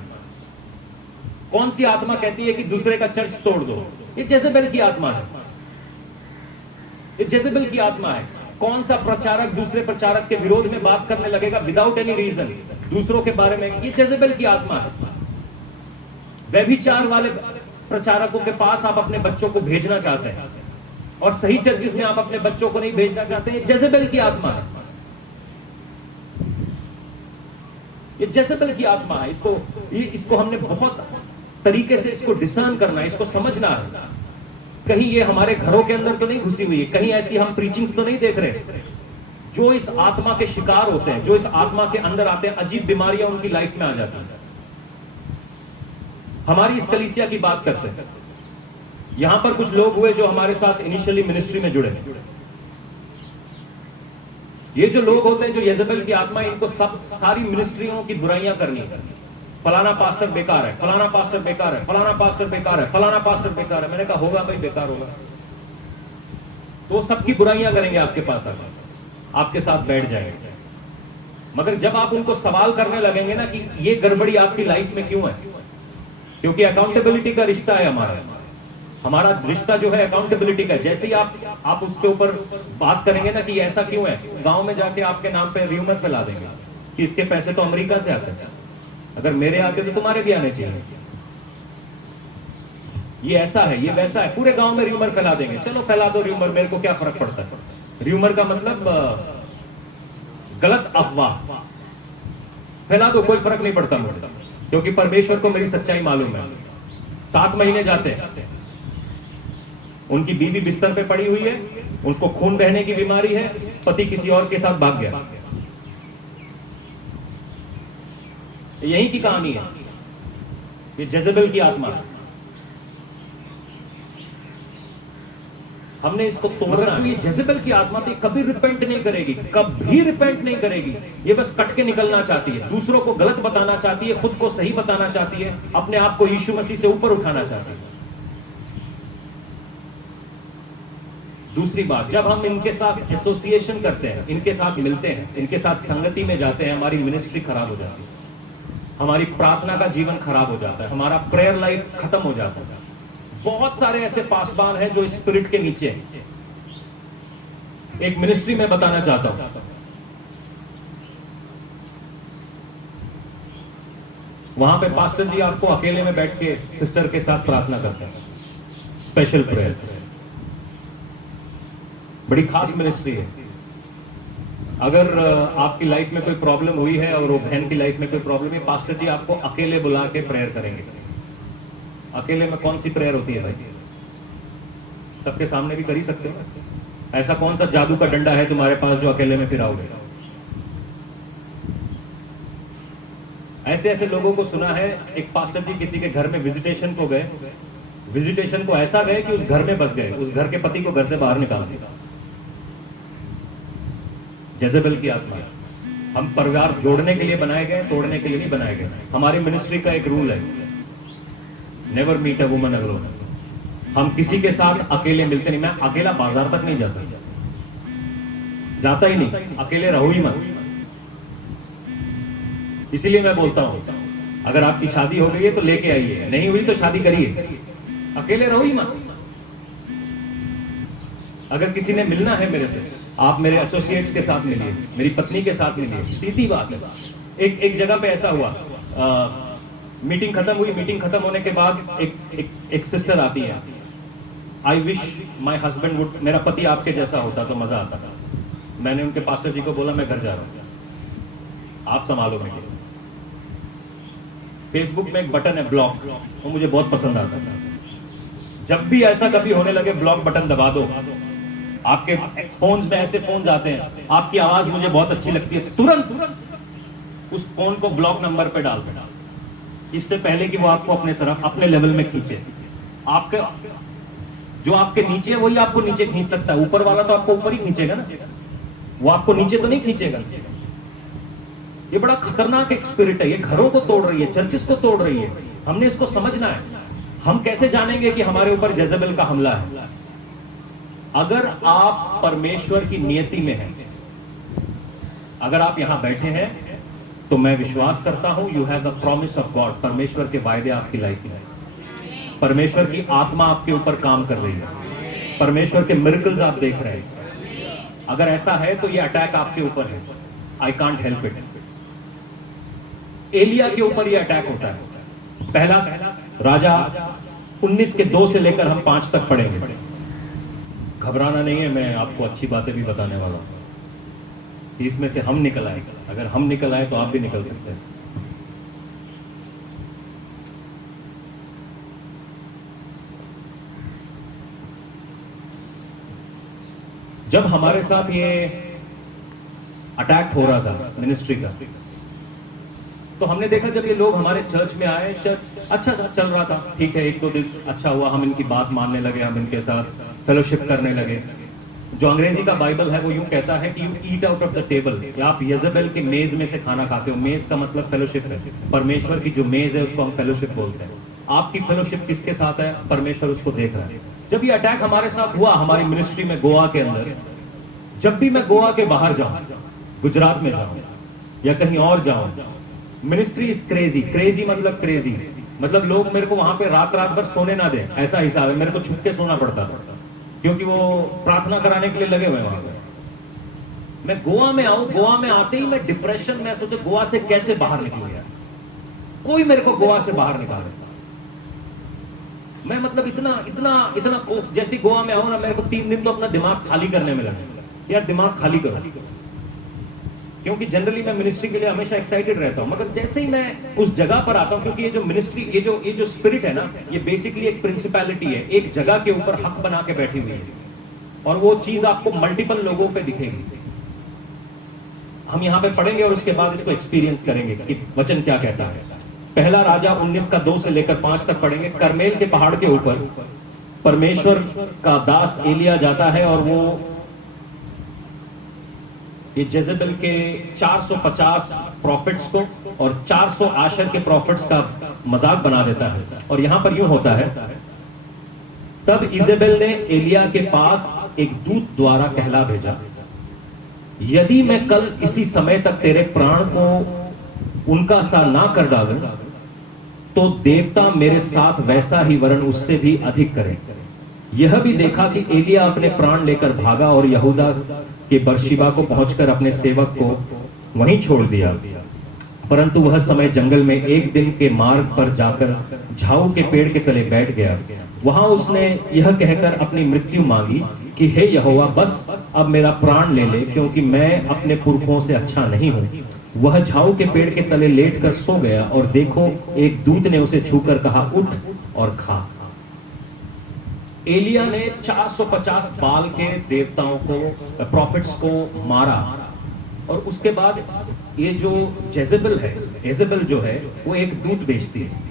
कौन सी आत्मा कहती है कि दूसरे का चर्च तोड़ दो? ये जेजेबेल की आत्मा है, ये जेजेबेल की आत्मा है। कौन सा प्रचारक दूसरे प्रचारक के विरोध में बात करने लगेगा विदाउट एनी रीजन दूसरों के बारे में? ये जेजेबेल की आत्मा है। व्यभिचार वाले प्रचारकों के पास आप अपने बच्चों को भेजना चाहते हैं और सही चर्चिस में आप अपने बच्चों को नहीं भेजना चाहते हैं, जेजेबेल की आत्मा है। ये जेजेबेल की आत्मा है। इसको हमने बहुत तरीके से इसको डिसर्न करना है, इसको समझना है। कहीं ये हमारे घरों के अंदर तो नहीं घुसी हुई है, कहीं ऐसी हम प्रीचिंग्स तो नहीं देख रहे। जो इस आत्मा के शिकार होते हैं, जो इस आत्मा के अंदर आते हैं, अजीब बीमारियां उनकी लाइफ में आ जाती हैं। हमारी इस कलीसिया की बात करते हैं, यहां पर कुछ लोग हुए जो हमारे साथ इनिशियली मिनिस्ट्री में जुड़े। ये जो लोग होते हैं, जो येजेबेल की आत्मा, इनको सब सारी मिनिस्ट्रियों की बुराइयां करनी है। फलाना पास्टर बेकार है, फलाना पास्टर बेकार है, फलाना पास्टर बेकार है, फलाना पास्टर बेकार है। मैंने कहा होगा भाई, बेकार होगा तो सबकी बुराइयां करेंगे आपके पास आकर, आपके साथ बैठ जाएंगे। मगर जब आप उनको सवाल करने लगेंगे ना कि ये गड़बड़ी आपकी लाइफ में क्यों है, क्योंकि अकाउंटेबिलिटी का रिश्ता है हमारा रिश्ता जो है अकाउंटेबिलिटी का। जैसे ही आप उसके ऊपर बात करेंगे ना कि ऐसा क्यों है, गांव में जाके आपके नाम पे र्यूमर फैला देंगे कि इसके पैसे तो अमेरिका से आते हैं, अगर मेरे आते तो तुम्हारे भी आने चाहिए। ये ऐसा है, ये वैसा है, पूरे गांव में र्यूमर फैला देंगे। चलो फैला दो र्यूमर, मेरे को क्या फर्क पड़ता है। र्यूमर का मतलब गलत अफवाह, फैला दो, कोई फर्क नहीं पड़ता मुझे, क्योंकि परमेश्वर को मेरी सच्चाई मालूम है। 7 महीने जाते हैं, उनकी बीवी बिस्तर पे पड़ी हुई है, उसको खून बहने की बीमारी है, पति किसी और के साथ भाग गया। यही की कहानी है। ये जेजेबेल की आत्मा है। हमने इसको तोड़ना है। ये जेजेबेल की आत्मा तो कभी रिपेंट नहीं करेगी, कभी रिपेंट नहीं करेगी। ये बस कट के निकलना चाहती है, दूसरों को गलत बताना चाहती है, खुद को सही बताना चाहती है, अपने आप को यीशु मसीह से ऊपर उठाना चाहती है। दूसरी बात, जब हम इनके साथ एसोसिएशन करते हैं, इनके साथ मिलते हैं, इनके साथ संगति में जाते हैं, हमारी मिनिस्ट्री खराब हो जाती है, हमारी प्रार्थना का जीवन खराब हो जाता है, हमारा प्रेयर लाइफ खत्म हो जाता है। बहुत सारे ऐसे पासवान हैं जो स्पिरिट के नीचे हैं। एक मिनिस्ट्री में बताना चाहता हूं, वहां पे पास्टर जी आपको अकेले में बैठ के सिस्टर के साथ प्रार्थना करते हैं, स्पेशल प्रेयर। बड़ी खास मिनिस्ट्री है। अगर आपकी लाइफ में कोई प्रॉब्लम हुई है और वो बहन की लाइफ में कोई प्रॉब्लम है, पास्टर जी आपको अकेले बुला के प्रेयर करेंगे। अकेले में कौन सी प्रेयर होती है भाई? सबके सामने भी कर ही सकते हो। ऐसा कौन सा जादू का डंडा है तुम्हारे पास जो अकेले में फिराओगे? ऐसे ऐसे लोगों को सुना है, एक पास्टर जी किसी के घर में विजिटेशन को गए, विजिटेशन को ऐसा गए कि उस घर में बस गए, उस घर के पति को घर से बाहर निकाल दिया। जेजेबेल की आत्मा। हम परिवार जोड़ने के लिए बनाए गए, तोड़ने के लिए नहीं बनाए गए। हमारी मिनिस्ट्री का एक रूल है, never meet a woman alone. हम किसी के साथ अकेले मिलते नहीं। मैं अकेला बाजार तक नहीं जाता ही नहीं, अकेले रहो ही मत। इसीलिए मैं बोलता हूं, अगर आपकी शादी हो गई है तो लेके आइए, नहीं हुई तो शादी करिए, अकेले रहो ही मत। अगर किसी ने मिलना है मेरे से, आप मेरे एसोसिएट्स के साथ मिलिए, मेरी पत्नी के साथ मिलिए, सीधी बात है। एक जगह पे ऐसा हुआ, मीटिंग खत्म हुई, मीटिंग खत्म होने के बाद एक सिस्टर आती है, I wish my husband would, मेरा पति आपके जैसा होता तो मजा आता था। मैंने उनके पास्टर जी को बोला मैं घर जा रहा हूं, आप संभालो मुझे। फेसबुक में एक बटन है ब्लॉक, वो मुझे बहुत पसंद आता था। जब भी ऐसा कभी होने लगे, ब्लॉक बटन दबा दो। आपके फोन्स में ऐसे फोन्स आते हैं, आपकी आवाज मुझे बहुत अच्छी लगती है, तुरंत उस फोन को ब्लॉक नंबर पे डाल दो, इससे पहले कि वो आपको अपने तरफ, अपने लेवल में खींचे। आपके जो आपके नीचे है वही आपको नीचे खींच सकता है, ऊपर वाला तो आपको ऊपर ही खींचेगा ना, वो आपको नीचे तो नहीं खींचेगा। ये बड़ा खतरनाक एक स्पिरिट है, ये घरों को तोड़ रही है, चर्चिस को तोड़ रही है। हमने इसको समझना है। हम कैसे जानेंगे कि हमारे ऊपर जेजेबेल का हमला है? अगर आप परमेश्वर की नियति में हैं, अगर आप यहां बैठे हैं, तो मैं विश्वास करता हूं you have the promise of God. परमेश्वर के वायदे आपकी लाइफ में, परमेश्वर की आत्मा आपके ऊपर काम कर रही है, परमेश्वर के मिरेकल्स आप देख रहे हैं। अगर ऐसा है तो ये अटैक आपके ऊपर है, I can't help it. Elia के ऊपर ये अटैक होता है। पहला राजा 19 के 2 से लेकर हम 5 तक पढ़ेंगे। घबराना नहीं है, मैं आपको अच्छी बातें भी बताने वाला हूं। इसमें से हम निकल आए, अगर हम निकल आए तो आप भी निकल सकते हैं। जब हमारे साथ ये अटैक हो रहा था मिनिस्ट्री का, तो हमने देखा जब ये लोग हमारे चर्च में आए, चर्च अच्छा चल रहा था, ठीक है, 1-2 दिन अच्छा हुआ, हम इनकी बात मानने लगे, हम इनके साथ फेलोशिप करने लगे। जो अंग्रेजी का बाइबल है वो यूं कहता है कि you eat out of the table, आप येजेबेल के मेज में से खाना खाते हो। मेज का मतलब फेलोशिप है, परमेश्वर की जो मेज है उसको हम फेलोशिप बोलते हैं। आपकी फेलोशिप किसके साथ है? परमेश्वर उसको देख रहा है। जब ये अटैक हमारे साथ हुआ हमारी मिनिस्ट्री में गोवा के अंदर, जब भी मैं गोवा के बाहर जाऊं, गुजरात में जाऊं या कहीं और जाऊं, मिनिस्ट्री इज क्रेजी। क्रेजी मतलब लोग मेरे को वहां पे रात भर सोने ना दें, ऐसा हिसाब है। मेरे को छुप के सोना पड़ता था क्योंकि वो प्रार्थना कराने के लिए लगे हुए वहां पे। मैं गोवा में आऊं, गोवा में आते ही मैं डिप्रेशन में सोचे गोवा से कैसे बाहर निकल गया, कोई मेरे को गोवा से बाहर निकाले। मैं मतलब इतना जैसे गोवा में आऊं ना, मेरे को 3 दिन तो अपना दिमाग खाली करने में लगे। यार दिमाग खाली करो, क्योंकि जनरली मैं मिनिस्ट्री के लिए हमेशा एक्साइटेड रहता हूं, मगर जैसे ही मैं उस जगह पर आता हूं, क्योंकि ये जो मिनिस्ट्री, ये जो स्पिरिट है ना, ये बेसिकली एक प्रिंसिपैलिटी है, एक जगह के ऊपर हक बना के बैठी हुई है, और वो चीज आपको मल्टीपल लोगों पे दिखेगी। हम यहां पे पढ़ेंगे और उसके बाद इसको एक्सपीरियंस करेंगे कि वचन क्या कहता है। पहला राजा 19 का 2 से लेकर 5 तक पढ़ेंगे। करमेल के पहाड़ के ऊपर परमेश्वर का दास एलिया जाता है और वो ये जेजेबेल के 450 प्रॉफिट्स को और 400 आशर के प्रॉफिट्स का मजाक बना देता है। और यहां पर यूं होता है, तब इजेबेल ने एलिया के पास एक दूत द्वारा कहला भेजा, यदि मैं कल इसी समय तक तेरे प्राण को उनका सा ना कर डालूं, तो देवता मेरे साथ वैसा ही वरन उससे भी अधिक करें। यह भी देखा कि एलिया अपने प्राण लेकर भागा और यहूदा के बरशिबा को पहुंचकर अपने सेवक को वहीं छोड़ दिया। परंतु वह समय जंगल में एक दिन के मार्ग पर जाकर झाऊ के पेड़ के तले बैठ गया। वहां उसने यह कहकर अपनी मृत्यु मांगी कि हे यहोवा, बस अब मेरा प्राण ले ले, क्योंकि मैं अपने पुरखों से अच्छा नहीं हूं। वह झाऊ के पेड़ के तले लेटकर सो गया, और देखो एक दूत ने उसे छूकर कहा, उठ और खा। एलिया ने 450 बाल के देवताओं को, प्रॉफिट्स को मारा, और उसके बाद ये जो जेजेबेल है, येजेबेल जो है, वो एक दूत भेजती है।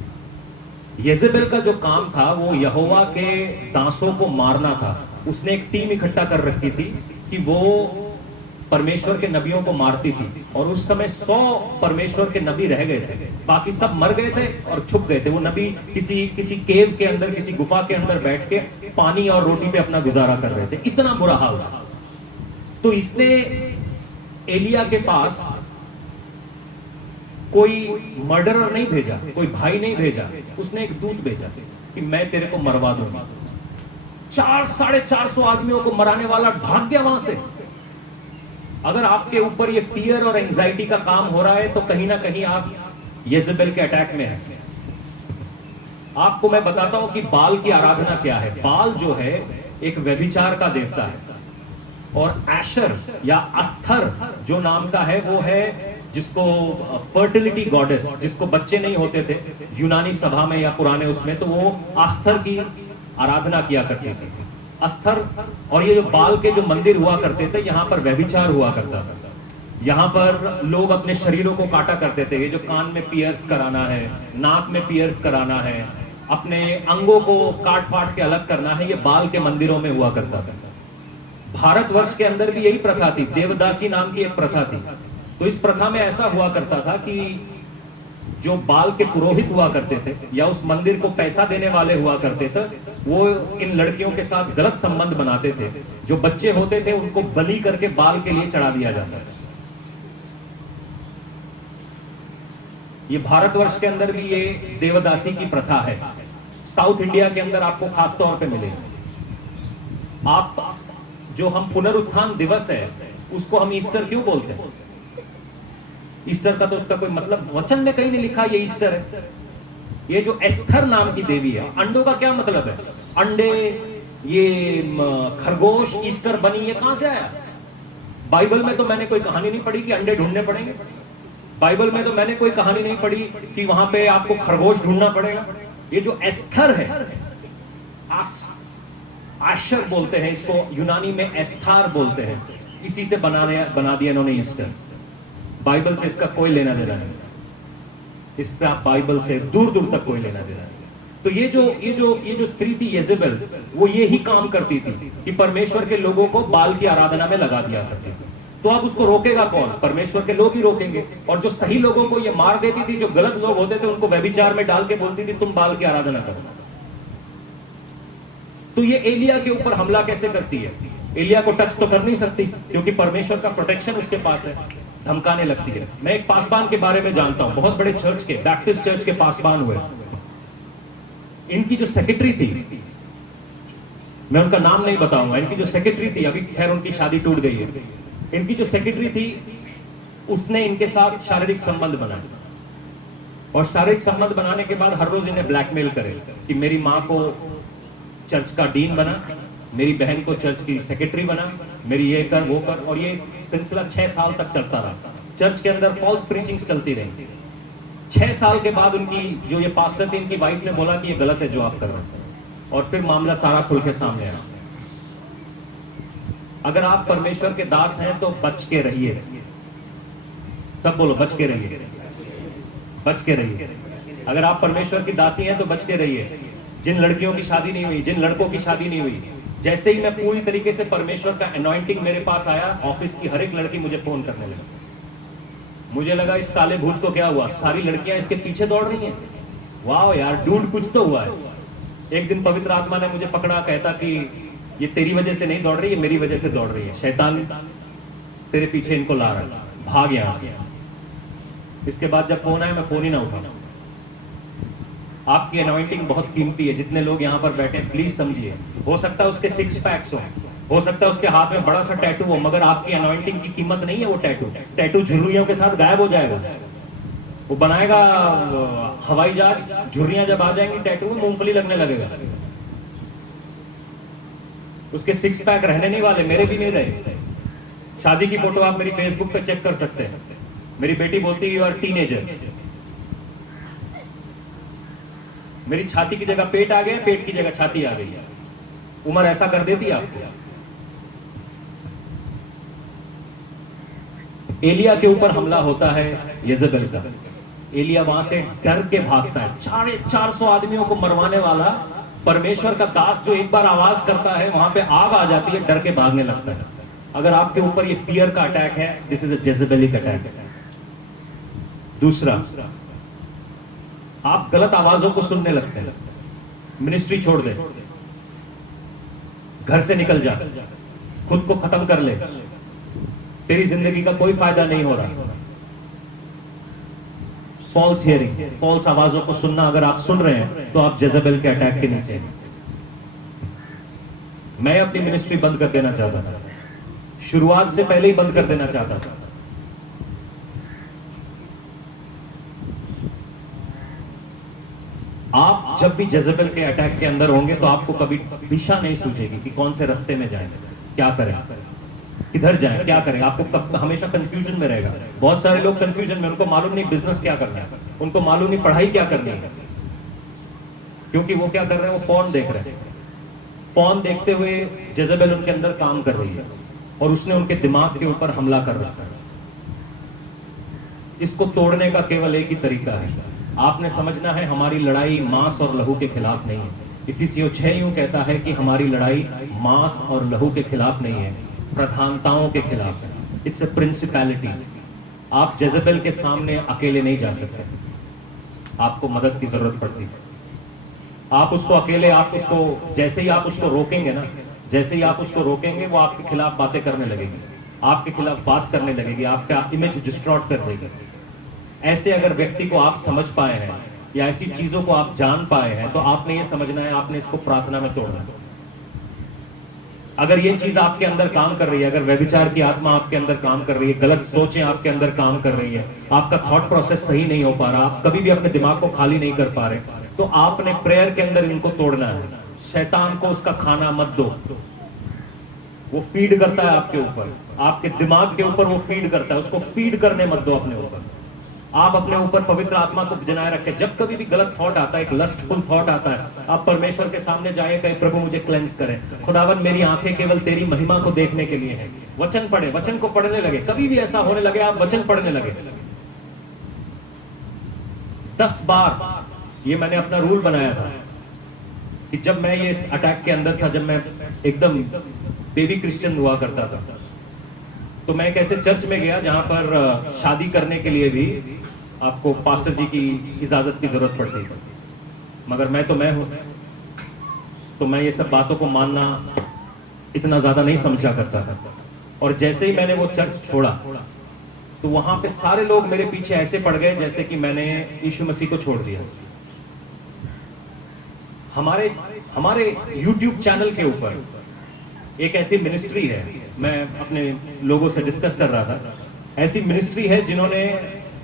येजेबेल का जो काम था वो यहोवा के दासों को मारना था। उसने एक टीम इकट्ठा कर रखी थी कि वो परमेश्वर के नबियों को मारती थी, और उस समय 100 परमेश्वर के नबी रह गए थे, बाकी सब मर गए थे और छुप गए थे। वो नबी किसी केव के अंदर, किसी गुफा के अंदर बैठ के पानी और रोटी पे अपना गुजारा कर रहे थे। इतना बुरा हाल था। तो इसने एलिया के पास कोई मर्डरर नहीं भेजा, कोई भाई नहीं भेजा, उसने एक दूत भेजा कि मैं तेरे को मरवा दूंगा। 400-450 आदमियों को मराने वाला भाग गया वहां से। अगर आपके ऊपर ये फियर और एंजाइटी का काम हो रहा है तो कहीं ना कहीं आप येजेबेल के अटैक में हैं। आपको मैं बताता हूं कि बाल की आराधना क्या है। बाल जो है एक व्यभिचार का देवता है, और एशर या अस्थर जो नाम का है वो है जिसको फर्टिलिटी गॉडेस, जिसको बच्चे नहीं होते थे यूनानी सभा में या पुराने उसमें, तो वो अस्थर की आराधना किया करते थे। अस्थर और ये जो बाल के जो मंदिर हुआ करते थे, यहाँ पर व्यभिचार हुआ करता था। यहाँ पर लोग अपने शरीरों को काटा करते थे। ये जो कान में पियर्स कराना है, नाक में पियर्स कराना है, अपने अंगों को काट फाट के अलग करना है, ये बाल के मंदिरों में हुआ करता था। भारतवर्ष के अंदर भी यही प्रथा थी। देवदासी नाम की एक प्रथा थी। तो इस प्रथा में ऐसा हुआ करता था कि जो बाल के पुरोहित हुआ करते थे या उस मंदिर को पैसा देने वाले हुआ करते थे, वो इन लड़कियों के साथ गलत संबंध बनाते थे। जो बच्चे होते थे उनको बलि करके बाल के लिए चढ़ा दिया जाता है। ये भारतवर्ष के अंदर भी ये देवदासी की प्रथा है। साउथ इंडिया के अंदर आपको खास तौर पे मिलेगी। आप जो हम पुनरुत्थान दिवस है उसको हम ईस्टर क्यों बोलते हैं? ईस्टर का तो उसका कोई मतलब वचन में कहीं नहीं लिखा ये ईस्टर है। ये जो एस्थर नाम की देवी है, अंडों का क्या मतलब है? अंडे, ये खरगोश, ईस्टर बनी, ये कहां से आया? बाइबल में तो मैंने कोई कहानी नहीं पढ़ी कि अंडे ढूंढने पड़ेंगे। बाइबल में तो मैंने कोई कहानी नहीं पढ़ी कि वहां पे आपको खरगोश ढूंढना पड़ेगा। ये जो एस्थर है, आशर बोलते हैं इसको, यूनानी में एस्थार बोलते हैं, इसी से बना दिया इन्होंने ईस्टर। बाइबल से इसका कोई लेना देना नहीं, इसका बाइबल से दूर दूर तक कोई लेना देना नहीं। तो ये जो स्त्री थी येजेबेल, वो ये ही काम करती थी कि परमेश्वर के लोगों को बाल की आराधना में लगा दिया करती थी। तो अब उसको रोकेगा कौन? परमेश्वर के लोग ही रोकेंगे। और जो सही लोगों को ये मार देती थी, जो गलत लोग होते थे उनको व्यभिचार में डाल के बोलती थी तुम बाल की आराधना करो। तो ये एलिया के ऊपर हमला कैसे करती है? एलिया को टच तो कर नहीं सकती क्योंकि परमेश्वर का प्रोटेक्शन उसके पास है। धमकाने लगती है। मैं एक पासबान के बारे में जानता हूं, बहुत बड़े चर्च के, बैप्टिस्ट चर्च के पासबान हुए। इनकी जो सेक्रेटरी थी, मैं उनका नाम नहीं बताऊंगा, इनकी जो सेक्रेटरी थी, अभी खैर उनकी शादी टूट गई है, इनकी जो सेक्रेटरी थी उसने इनके साथ शारीरिक संबंध बनाए, और शारीरिक संबंध बनाने के बाद हर रोज इन्हें ब्लैकमेल करे कि मेरी माँ को चर्च का डीन बना, मेरी बहन को चर्च की सेक्रेटरी बना, मेरी ये कर वो कर। और ये सिलसिला 6 साल तक चलता रहा। चर्च के अंदर फॉल्स प्रीचिंग्स चलती रही। 6 साल के बाद उनकी जो ये पास्टर थी, इनकी वाइफ ने बोला कि ये गलत है जो आप कर रहे हैं, और फिर मामला सारा खुल के सामने आया। अगर आप परमेश्वर के दास हैं तो बच के रहिए। सब बोलो, बच के रहिए, बच के रहिए। अगर आप परमेश्वर की दासी हैं तो बच के रहिए। जिन लड़कियों की शादी नहीं हुई, जिन लड़कों की शादी नहीं हुई, जैसे ही मैं पूरी तरीके से परमेश्वर का अनॉइंटिंग मेरे पास आया, ऑफिस की हर एक लड़की मुझे फोन करने लगी। मुझे लगा इस काले भूत को क्या हुआ, सारी लड़कियां इसके पीछे दौड़ रही हैं। वाह यार, डूड कुछ तो हुआ है। एक दिन पवित्र आत्मा ने मुझे पकड़ा, कहता कि ये तेरी वजह से नहीं दौड़ रही, ये मेरी वजह से दौड़ रही है। शैतान तेरे पीछे इनको ला रहा है, भाग यहां से। इसके बाद जब फोन आया, मैं फोन ही ना उठाऊं। आपकी अनॉइंटिंग बहुत कीमती है। जितने लोग यहाँ पर बैठे हैं, प्लीज समझिए। हो सकता है उसके 6 पैक्स हो सकता है उसके हाथ में बड़ा सा टैटू हो, मगर आपकी अनॉइंटिंग की कीमत नहीं है वो टैटू। टैटू झुर्रियों के साथ गायब हो जाएगा। वो बनाएगा हवाई जहाज, झुर्रियां जब आ जाएंगी टैटू में मूंगफली लगने लगेगा। उसके 6 पैक रहने नहीं वाले, मेरे भी नहीं रहे। शादी की फोटो आप मेरी फेसबुक पे चेक कर सकते हैं। मेरी बेटी बोलती है यू आर टीनेजर। मेरी छाती की जगह पेट आ गया, पेट की जगह छाती आ गई है। उम्र ऐसा कर देती है आपको। एलिया के ऊपर हमला होता है येजेबेल का। एलिया वहां से डर के भागता है। 450 आदमियों को मरवाने वाला परमेश्वर का दास जो एक बार आवाज करता है, वहां पे आग आ जाती है, डर के भागने लगता है। अगर आपके ऊपर ये फियर का अटैक है, दिस इज अ जेजेबेलिक अटैक। दूसरा, आप गलत आवाजों को सुनने लगते हैं। मिनिस्ट्री छोड़ दे, घर से निकल जा, खुद को खत्म कर ले, तेरी जिंदगी का कोई फायदा नहीं हो रहा। फॉल्स हियरिंग, फॉल्स आवाजों को सुनना अगर आप सुन रहे हैं तो आप जेजेबेल के अटैक के नीचे हैं। मैं अपनी मिनिस्ट्री बंद कर देना चाहता था, शुरुआत से पहले ही बंद कर देना चाहता था। आप जब भी जेजेबेल के अटैक के अंदर होंगे तो आपको कभी दिशा नहीं सूझेगी कि कौन से रास्ते में जाएं, क्या करें, किधर जाएं, क्या करें। आपको हमेशा कंफ्यूजन में रहेगा। बहुत सारे लोग कंफ्यूजन में, उनको मालूम नहीं बिजनेस क्या करना है, उनको मालूम नहीं पढ़ाई क्या करनी है, क्योंकि वो क्या कर रहे हैं, वो पॉर्न देख रहे हैं। पॉर्न देखते हुए जेजेबेल उनके अंदर काम कर रही है और उसने उनके दिमाग के ऊपर हमला कर रखा है। इसको तोड़ने का केवल एक ही तरीका है, आपने समझना है हमारी लड़ाई मांस और लहू के खिलाफ नहीं है। इफिसियों 6 यूं कहता है कि हमारी लड़ाई मांस और लहू के खिलाफ नहीं है, प्रधानताओं के खिलाफ है। It's a principality. आप जेजेबेल के सामने अकेले नहीं जा सकते, आपको मदद की जरूरत पड़ती है। आप उसको अकेले, आप उसको जैसे ही आप उसको रोकेंगे ना, जैसे ही आप उसको रोकेंगे, वो आपके खिलाफ बातें करने लगेगी, आपके खिलाफ बात करने लगेगी, आपका इमेज डिस्ट्रॉट कर देगी। ऐसे अगर व्यक्ति को आप समझ पाए हैं या ऐसी चीजों को आप जान पाए हैं, तो आपने ये समझना है, आपने इसको प्रार्थना में तोड़ना है। अगर ये चीज आपके अंदर काम कर रही है, अगर व्यभिचार की आत्मा आपके अंदर काम कर रही है, गलत सोचें आपके अंदर काम कर रही है, आपका थॉट प्रोसेस सही नहीं हो पा रहा, आप कभी भी अपने दिमाग को खाली नहीं कर पा रहे, तो आपने प्रेयर के अंदर इनको तोड़ना है। शैतान को उसका खाना मत दो, वो फीड करता है आपके ऊपर, आपके दिमाग के ऊपर वो फीड करता है, उसको फीड करने मत दो अपने ऊपर। आप अपने ऊपर पवित्र आत्मा को जनाए रखें। जब कभी भी गलत थॉट आता है, एक लस्टफुल थॉट आता है, आप परमेश्वर के सामने जाए, कहे प्रभु मुझे क्लेंस करें, खुदावन मेरी आंखें केवल तेरी महिमा को देखने के लिए है। वचन पढ़े, वचन को पढ़ने लगे। कभी भी ऐसा होने लगे आप वचन पढ़ने लगे 10 बार, ये मैंने अपना रूल बनाया था कि जब मैं ये अटैक के अंदर था, जब मैं एकदम बेबी क्रिश्चियन हुआ करता था, तो मैं एक ऐसे चर्च में गया जहां पर शादी करने के लिए भी आपको पास्टर जी की इजाजत की जरूरत पड़ती है। मगर मैं हूं, तो मैं ये सब बातों को मानना इतना ज्यादा नहीं समझा करता था। और जैसे ही मैंने वो चर्च छोड़ा, तो वहां पे सारे लोग मेरे पीछे ऐसे पड़ गए जैसे कि मैंने यीशु मसीह को छोड़ दिया। हमारे YouTube चैनल के ऊपर एक ऐसी मिनिस्ट्री है, मैं अपने लोगों से डिस्कस कर रहा था, ऐसी मिनिस्ट्री है जिन्होंने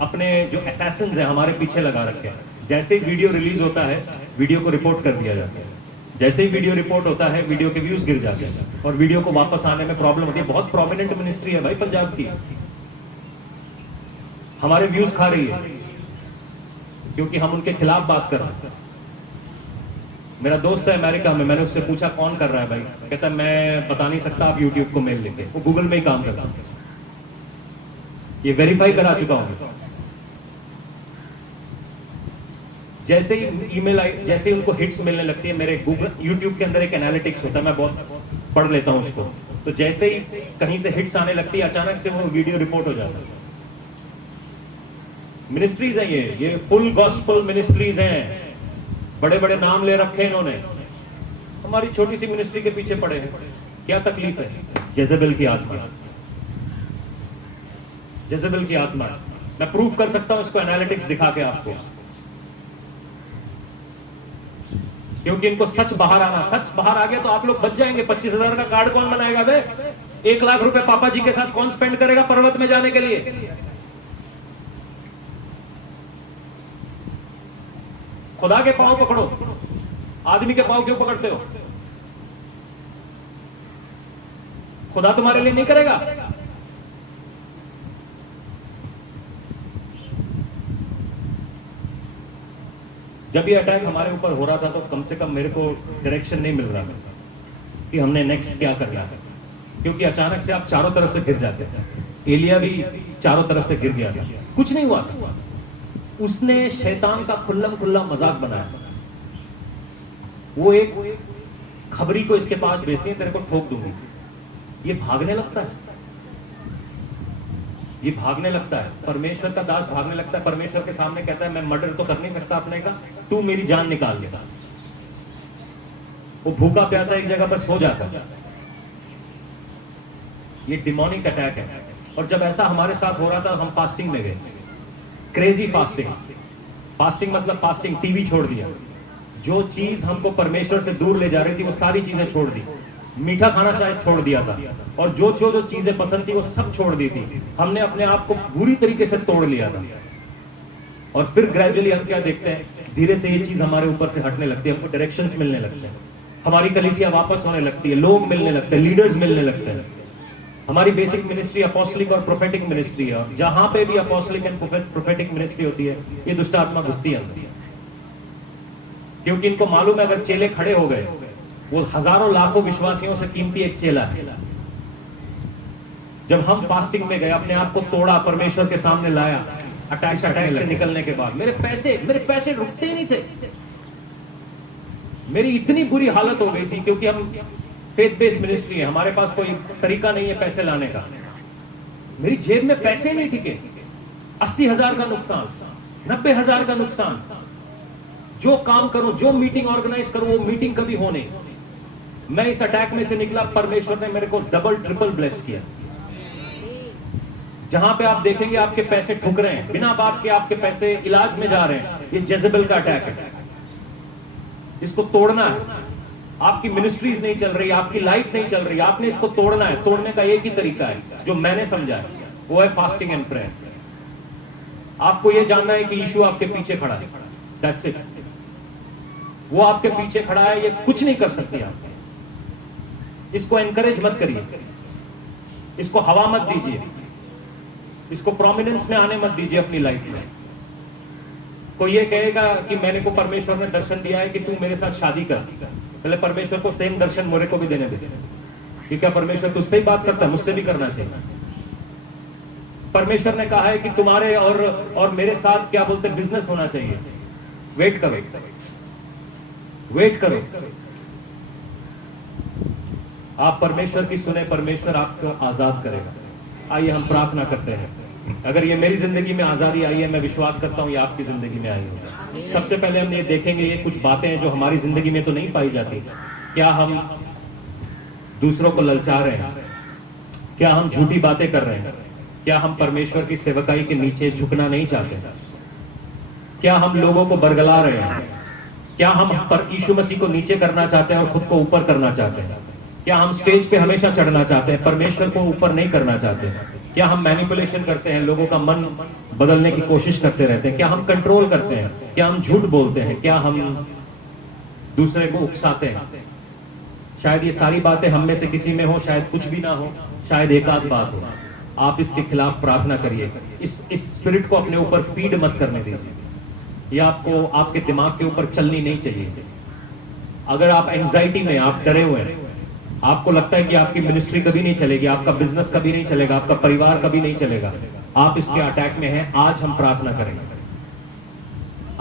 अपने जो असैसिन्स हैं हमारे पीछे लगा रखे हैं। जैसे ही वीडियो रिलीज होता है, वीडियो को रिपोर्ट कर दिया जाता है। जैसे ही वीडियो रिपोर्ट होता है, वीडियो के व्यूज गिर जाते हैं और वीडियो को वापस आने में प्रॉब्लम होती है। बहुत प्रोमिनेंट मिनिस्ट्री है भाई पंजाब की, हमारे व्यूज खा रही है क्योंकि हम उनके खिलाफ बात कर रहे हैं। मेरा दोस्त है अमेरिका में, मैंने उससे पूछा कौन कर रहा है भाई, कहता है मैं बता नहीं सकता, आप यूट्यूब को मेल लिखे। वो गूगल में ही काम करता है, ये वेरीफाई करा चुका हूं। जैसे ही ईमेल आई, जैसे ही उनको हिट्स मिलने लगती है, मेरे गूगल यूट्यूब के अंदर एक एनालिटिक्स होता है, मैं बहुत पढ़ लेता हूं उसको, तो जैसे ही कहीं से हिट्स आने लगती है, अचानक से वो वीडियो रिपोर्ट हो जाता है। मिनिस्ट्रीज है ये फुल गॉस्पेल मिनिस्ट्रीज हैं, बड़े बड़े नाम ले रखे इन्होंने। हमारी छोटी सी मिनिस्ट्री के पीछे पड़े हैं। क्या तकलीफ है? जेजेबेल की आत्मा, जेजेबेल की आत्मा। मैं प्रूफ कर सकता हूं इसको एनालिटिक्स दिखा के आपको, क्योंकि इनको सच बाहर आना, सच बाहर आ गया तो आप लोग बच जाएंगे। 25,000 का कार्ड कौन बनाएगा बे? 1 लाख रुपए पापा जी के साथ कौन स्पेंड करेगा पर्वत में जाने के लिए? खुदा के पांव पकड़ो, आदमी के पांव क्यों पकड़ते हो? खुदा तुम्हारे लिए नहीं करेगा। जब ये अटैक हमारे ऊपर हो रहा था तो कम से कम मेरे को डायरेक्शन नहीं मिल रहा था कि हमने नेक्स्ट क्या करना है, क्योंकि अचानक से आप चारों तरफ से गिर जाते थे। एलिया भी चारों तरफ से गिर गया था, कुछ नहीं हुआ था। उसने शैतान का खुल्लम खुल्ला मजाक बनाया। वो एक खबरी को इसके पास भेजती है, तेरे को ठोक दूंगी। ये भागने लगता है, ये भागने लगता है। परमेश्वर का दास भागने लगता है, परमेश्वर के सामने कहता है मैं मर्डर तो कर नहीं सकता अपने का, तू मेरी जान निकाल लेगा। वो भूखा प्यासा एक जगह पर सो जाता है। ये डिमोनिक अटैक है। और जब ऐसा हमारे साथ हो रहा था, हम फास्टिंग में गए, क्रेजी फास्टिंग। फास्टिंग मतलब फास्टिंग, टीवी छोड़ दिया, जो चीज हमको परमेश्वर से दूर ले जा रही थी वो सारी चीजें छोड़ दी। मीठा खाना शायद छोड़ दिया था, और जो जो चीजें पसंद थी वो सब छोड़ दी थी। हमने अपने आप को बुरी तरीके से तोड़ लिया था। और फिर ग्रेजुअली हम क्या देखते हैं, धीरे से ये चीज हमारे ऊपर से हटने लगती है, हमको डायरेक्शंस मिलने लगते हैं, हमारी कलीसिया वापस होने लगती है, लोग मिलने लगते हैं, लीडर्स मिलने लगते हैं। हमारी बेसिक मिनिस्ट्री अपोस्टलिक और प्रोफेटिक मिनिस्ट्री है। जहां पे भी अपोस्टलिक एंड प्रोफेटिक मिनिस्ट्री होती है, ये दुष्ट आत्मा घुसती है, क्योंकि इनको मालूम है अगर चेले खड़े हो गए, वो हजारों लाखों विश्वासियों से कीमती एक चेला है। जब हम फास्टिंग में गए, अपने आप को तोड़ा, परमेश्वर के सामने लाया, अटैक से निकलने के बाद मेरे पैसे रुकते ही नहीं थे। मेरी इतनी बुरी हालत हो गई थी, क्योंकि हम फेथ बेस्ड मिनिस्ट्री है, हमारे पास कोई तरीका नहीं है पैसे लाने का। मेरी जेब में पैसे नहीं टिके। 80,000 का नुकसान, 90,000 का नुकसान। जो काम करूं, जो मीटिंग ऑर्गेनाइज करूं, वो मीटिंग कभी हो नहीं। मैं इस अटैक में से निकला, परमेश्वर ने मेरे को डबल ट्रिपल ब्लेस किया। जहां पे आप देखेंगे आपके पैसे ठुक रहे हैं, बिना बात के आपके पैसे इलाज में जा रहे हैं, ये जेजेबेल का अटैक है। इसको तोड़ना है। आपकी मिनिस्ट्रीज नहीं चल रही, आपकी लाइफ नहीं चल रही, आपने इसको तोड़ना है। तोड़ने का एक ही तरीका है जो मैंने समझा है, वो है फास्टिंग एंड प्रेयर। आपको यह जानना है कि यीशु आपके पीछे खड़ा है, दैट्स इट। वो आपके पीछे खड़ा है, ये कुछ नहीं कर सकती आप। इसको एनकरेज मत करिए, इसको हवा मत दीजिए, इसको प्रोमिनेंस में आने मत दीजिए अपनी लाइफ में। कोई ये कहेगा कि मैंने को परमेश्वर ने दर्शन दिया है कि तू मेरे साथ शादी कर, पहले परमेश्वर को सेम दर्शन मेरे को भी देने दे। कि क्या परमेश्वर तुझसे ही बात करता है? मुझसे भी करना चाहिए। परमेश्वर ने कहा है कि तुम्हारे और मेरे साथ क्या बोलते बिजनेस होना चाहिए। वेट करो, वेट करो। आप परमेश्वर की सुने, परमेश्वर आपको आजाद करेगा। आइए हम प्रार्थना करते हैं। अगर ये मेरी जिंदगी में आजादी आई है, मैं विश्वास करता हूं ये आपकी जिंदगी में आई होगी। सबसे पहले हम ये देखेंगे, ये कुछ बातें हैं जो हमारी जिंदगी में तो नहीं पाई जाती। क्या हम दूसरों को ललचा रहे हैं? क्या हम झूठी बातें कर रहे हैं? क्या हम परमेश्वर की सेवकाई के नीचे झुकना नहीं चाहते? क्या हम लोगों को बरगला रहे हैं? क्या हम पर यीशु मसीह को नीचे करना चाहते हैं और खुद को ऊपर करना चाहते हैं? क्या हम स्टेज पे हमेशा चढ़ना चाहते हैं, परमेश्वर को ऊपर नहीं करना चाहते? क्या हम मैनिपुलेशन करते हैं, लोगों का मन बदलने की कोशिश करते रहते हैं? क्या हम कंट्रोल करते हैं? क्या हम झूठ बोलते हैं? क्या हम दूसरे को उकसाते हैं? शायद ये सारी बातें हम में से किसी में हो, शायद कुछ भी ना हो, शायद एक आध बात हो। आप इसके खिलाफ प्रार्थना करिए। इस स्पिरिट को अपने ऊपर फीड मत करने दीजिए। ये आपको आपके दिमाग के ऊपर चलनी नहीं चाहिए। अगर आप एंजाइटी में, आप डरे हुए हैं, आपको लगता है कि आपकी मिनिस्ट्री कभी नहीं चलेगी, आपका बिजनेस कभी नहीं चलेगा, आपका परिवार कभी नहीं चलेगा, आप इसके अटैक में हैं, आज हम प्रार्थना करेंगे।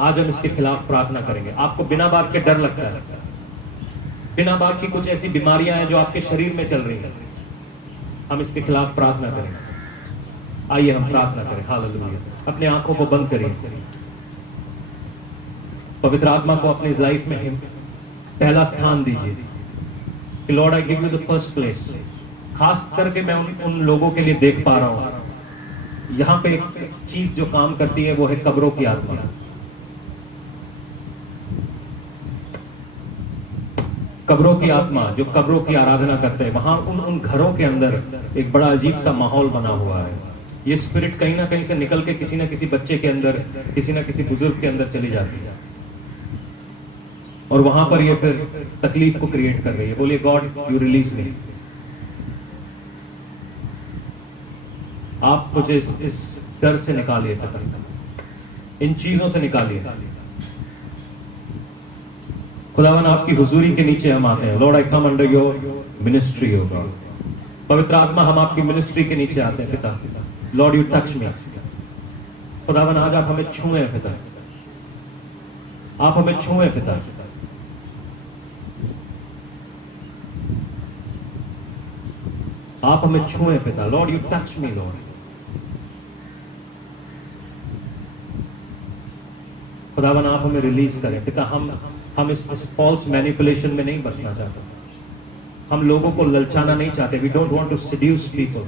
आज हम इसके खिलाफ प्रार्थना करेंगे। आपको बिना बात के डर लगता है, बिना बात की कुछ ऐसी बीमारियां हैं जो आपके शरीर में चल रही हैं, हम इसके खिलाफ प्रार्थना करेंगे। आइए हम प्रार्थना करें। हालेलुया। अपने आंखों को बंद करिए। पवित्र आत्मा को अपनी लाइफ में पहला स्थान दीजिए। कि Lord I give you the first place. खास करके मैं उन लोगों के लिए देख पा रहा हूं, यहां पे एक चीज जो काम करती है वो है कब्रों की आत्मा। कब्रों की आत्मा जो कब्रों की आराधना करते हैं, वहां उन घरों के अंदर एक बड़ा अजीब सा माहौल बना हुआ है। ये स्पिरिट कहीं ना कहीं से निकल के किसी ना किसी बच्चे के अंदर, किसी ना किसी बुजुर्ग के अंदर चली जाती है और वहां पर ये फिर तकलीफ को क्रिएट कर रही है। बोलिए गॉड यू रिलीज मी। आप मुझे इस डर से निकालिए, इन चीजों से निकालिए। खुदावन आपकी हुजूरी के नीचे हम आते हैं। Lord I come under your ministry हो गॉड। पवित्र आत्मा हम आपकी मिनिस्ट्री के नीचे आते हैं पिता। Lord you touch me. खुदावन आज आप हमें छुए पिता, आप हमें छुए पिता। आप हमें छुए पिता। Lord you touch me Lord. खुदावन आप हमें रिलीज करें पिता। हम इस फॉल्स मैनिपुलेशन में नहीं बसना चाहते। हम लोगों को ललचाना नहीं चाहते। We don't want to seduce people.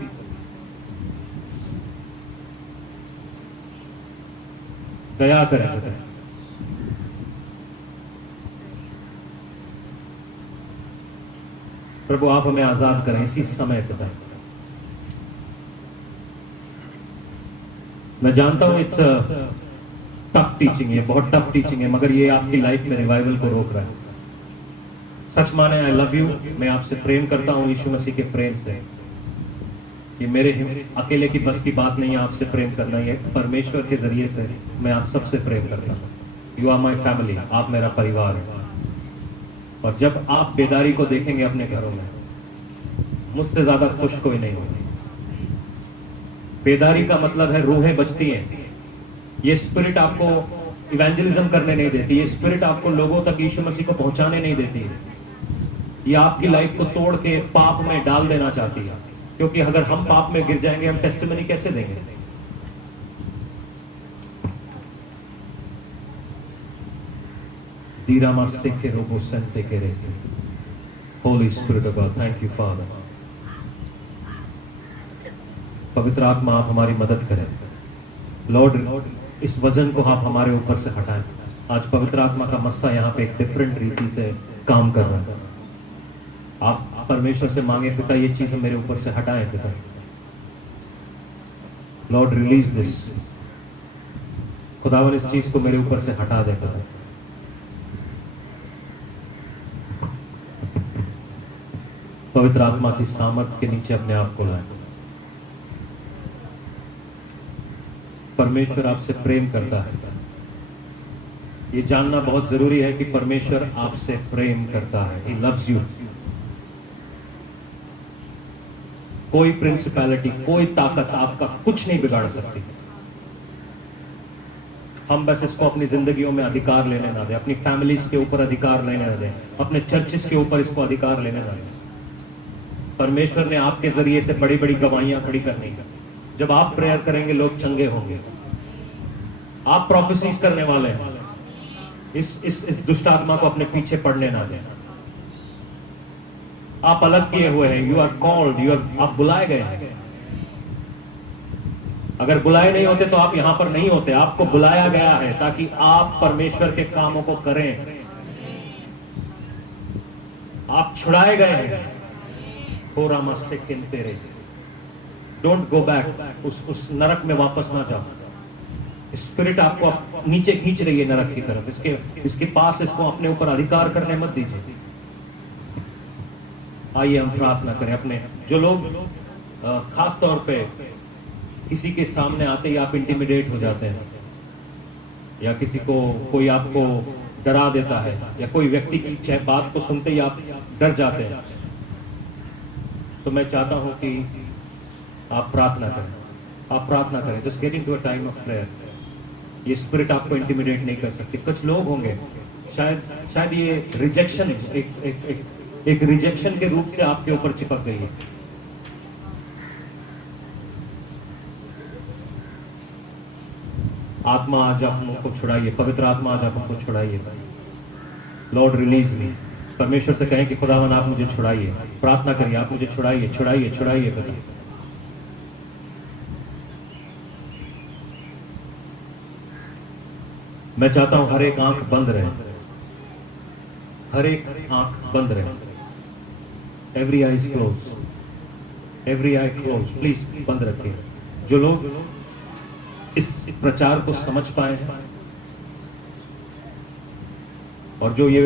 दया करें पिता। प्रभु आप हमें आजाद करें इसी समय पिता। मैं जानता हूं इट्स टफ टीचिंग है, बहुत टफ टीचिंग है, मगर ये आपकी लाइफ में रिवाइवल को रोक रहा है। सच माने आई लव यू। मैं आपसे प्रेम करता हूं यीशु मसीह के प्रेम से। ये मेरे अकेले की बस की बात नहीं है आपसे प्रेम करना। ये परमेश्वर के जरिए से मैं आप सबसे प्रेम करता हूं। You are my family. आप मेरा परिवार है। और जब आप बेदारी को देखेंगे अपने घरों में, मुझसे ज्यादा खुश कोई नहीं होगा। बेदारी का मतलब है रूहें बचती हैं। ये स्पिरिट आपको इवेंजलिज्म करने नहीं देती। ये स्पिरिट आपको लोगों तक यीशु मसीह को पहुंचाने नहीं देती है। ये आपकी लाइफ को तोड़ के पाप में डाल देना चाहती है, क्योंकि अगर हम पाप में गिर जाएंगे हम टेस्टिमनी कैसे देंगे? दीरामा सिखे रोबो संते के रेसे। Holi spirit of God, thank you father. पवित्र आत्मा आप हमारी मदद करें लॉर्ड। इस वजन को आप हमारे ऊपर से हटाएं। आज पवित्र आत्मा का मस्सा यहाँ पे एक डिफरेंट रीति से काम कर रहा है। आप परमेश्वर से मांगे पिता ये चीज मेरे ऊपर से हटाएं पिता। Lord release this. खुदावन इस चीज को मेरे ऊपर से हटा दे पिता। पवित्र आत्मा की सामर्थ के नीचे अपने आप को लाएं। परमेश्वर आपसे प्रेम करता है। ये जानना बहुत जरूरी है कि परमेश्वर आपसे प्रेम करता है। He loves you। कोई प्रिंसिपैलिटी, कोई ताकत आपका कुछ नहीं बिगाड़ सकती। हम बस इसको अपनी जिंदगियों में अधिकार लेने ना दें, अपनी फैमिलीज के ऊपर अधिकार लेने ना दें, अपने चर्चिस के ऊपर इसको अधिकार लेने ना दें। परमेश्वर ने आपके जरिए से बड़ी बड़ी गवाहियां खड़ी करनी है। जब आप प्रेयर करेंगे लोग चंगे होंगे। आप प्रोफेसीज करने वाले हैं। इस दुष्ट आत्मा को अपने पीछे पड़ने ना दें। आप अलग किए हुए हैं। यू आर कॉल्ड, आप बुलाए गए हैं। अगर बुलाए नहीं होते तो आप यहां पर नहीं होते। आपको बुलाया गया है ताकि आप परमेश्वर के कामों को करें। आप छुड़ाए गए हैं। थोड़ा से किनते रहे। Don't go back. उस नरक में वापस ना जाओ। स्पिरिट आपको नीचे खींच रही है नरक की तरफ। इसके पास इसको अपने ऊपर अधिकार करने मत दीजिए। आइए हम प्रार्थना करें। अपने जो लोग खास तौर पे किसी के सामने आते ही आप इंटिमिडेट हो जाते हैं, या किसी को कोई आपको डरा देता है, या कोई व्यक्ति की बात को सुनते ही आप डर जाते हैं, तो मैं चाहता हूं कि आप प्रार्थना करें। आप प्रार्थना करें। Just get into a time of prayer. ये स्पिरिट आपको इंटिमिडेट नहीं कर सकती। कुछ लोग होंगे शायद ये रिजेक्शन एक रिजेक्शन के रूप से आपके ऊपर चिपक गई है। आत्मा आज आप हमको छुड़ाइए। पवित्र आत्मा आज आप हमको छुड़ाइए। लॉर्ड रिलीज मी। परमेश्वर से कहें कि खुदावन आप मुझे छुड़ाइए, प्रार्थना करिए, आप मुझे छुड़ाइए, छुड़ाइए, छुड़ाइए पिता। मैं चाहता हूं हर एक आंख बंद रहे, हर एक आंख बंद रहे। Every I is close, every I close, please बंद रखिए। जो लोग इस प्रचार को समझ पाए हैं और जो ये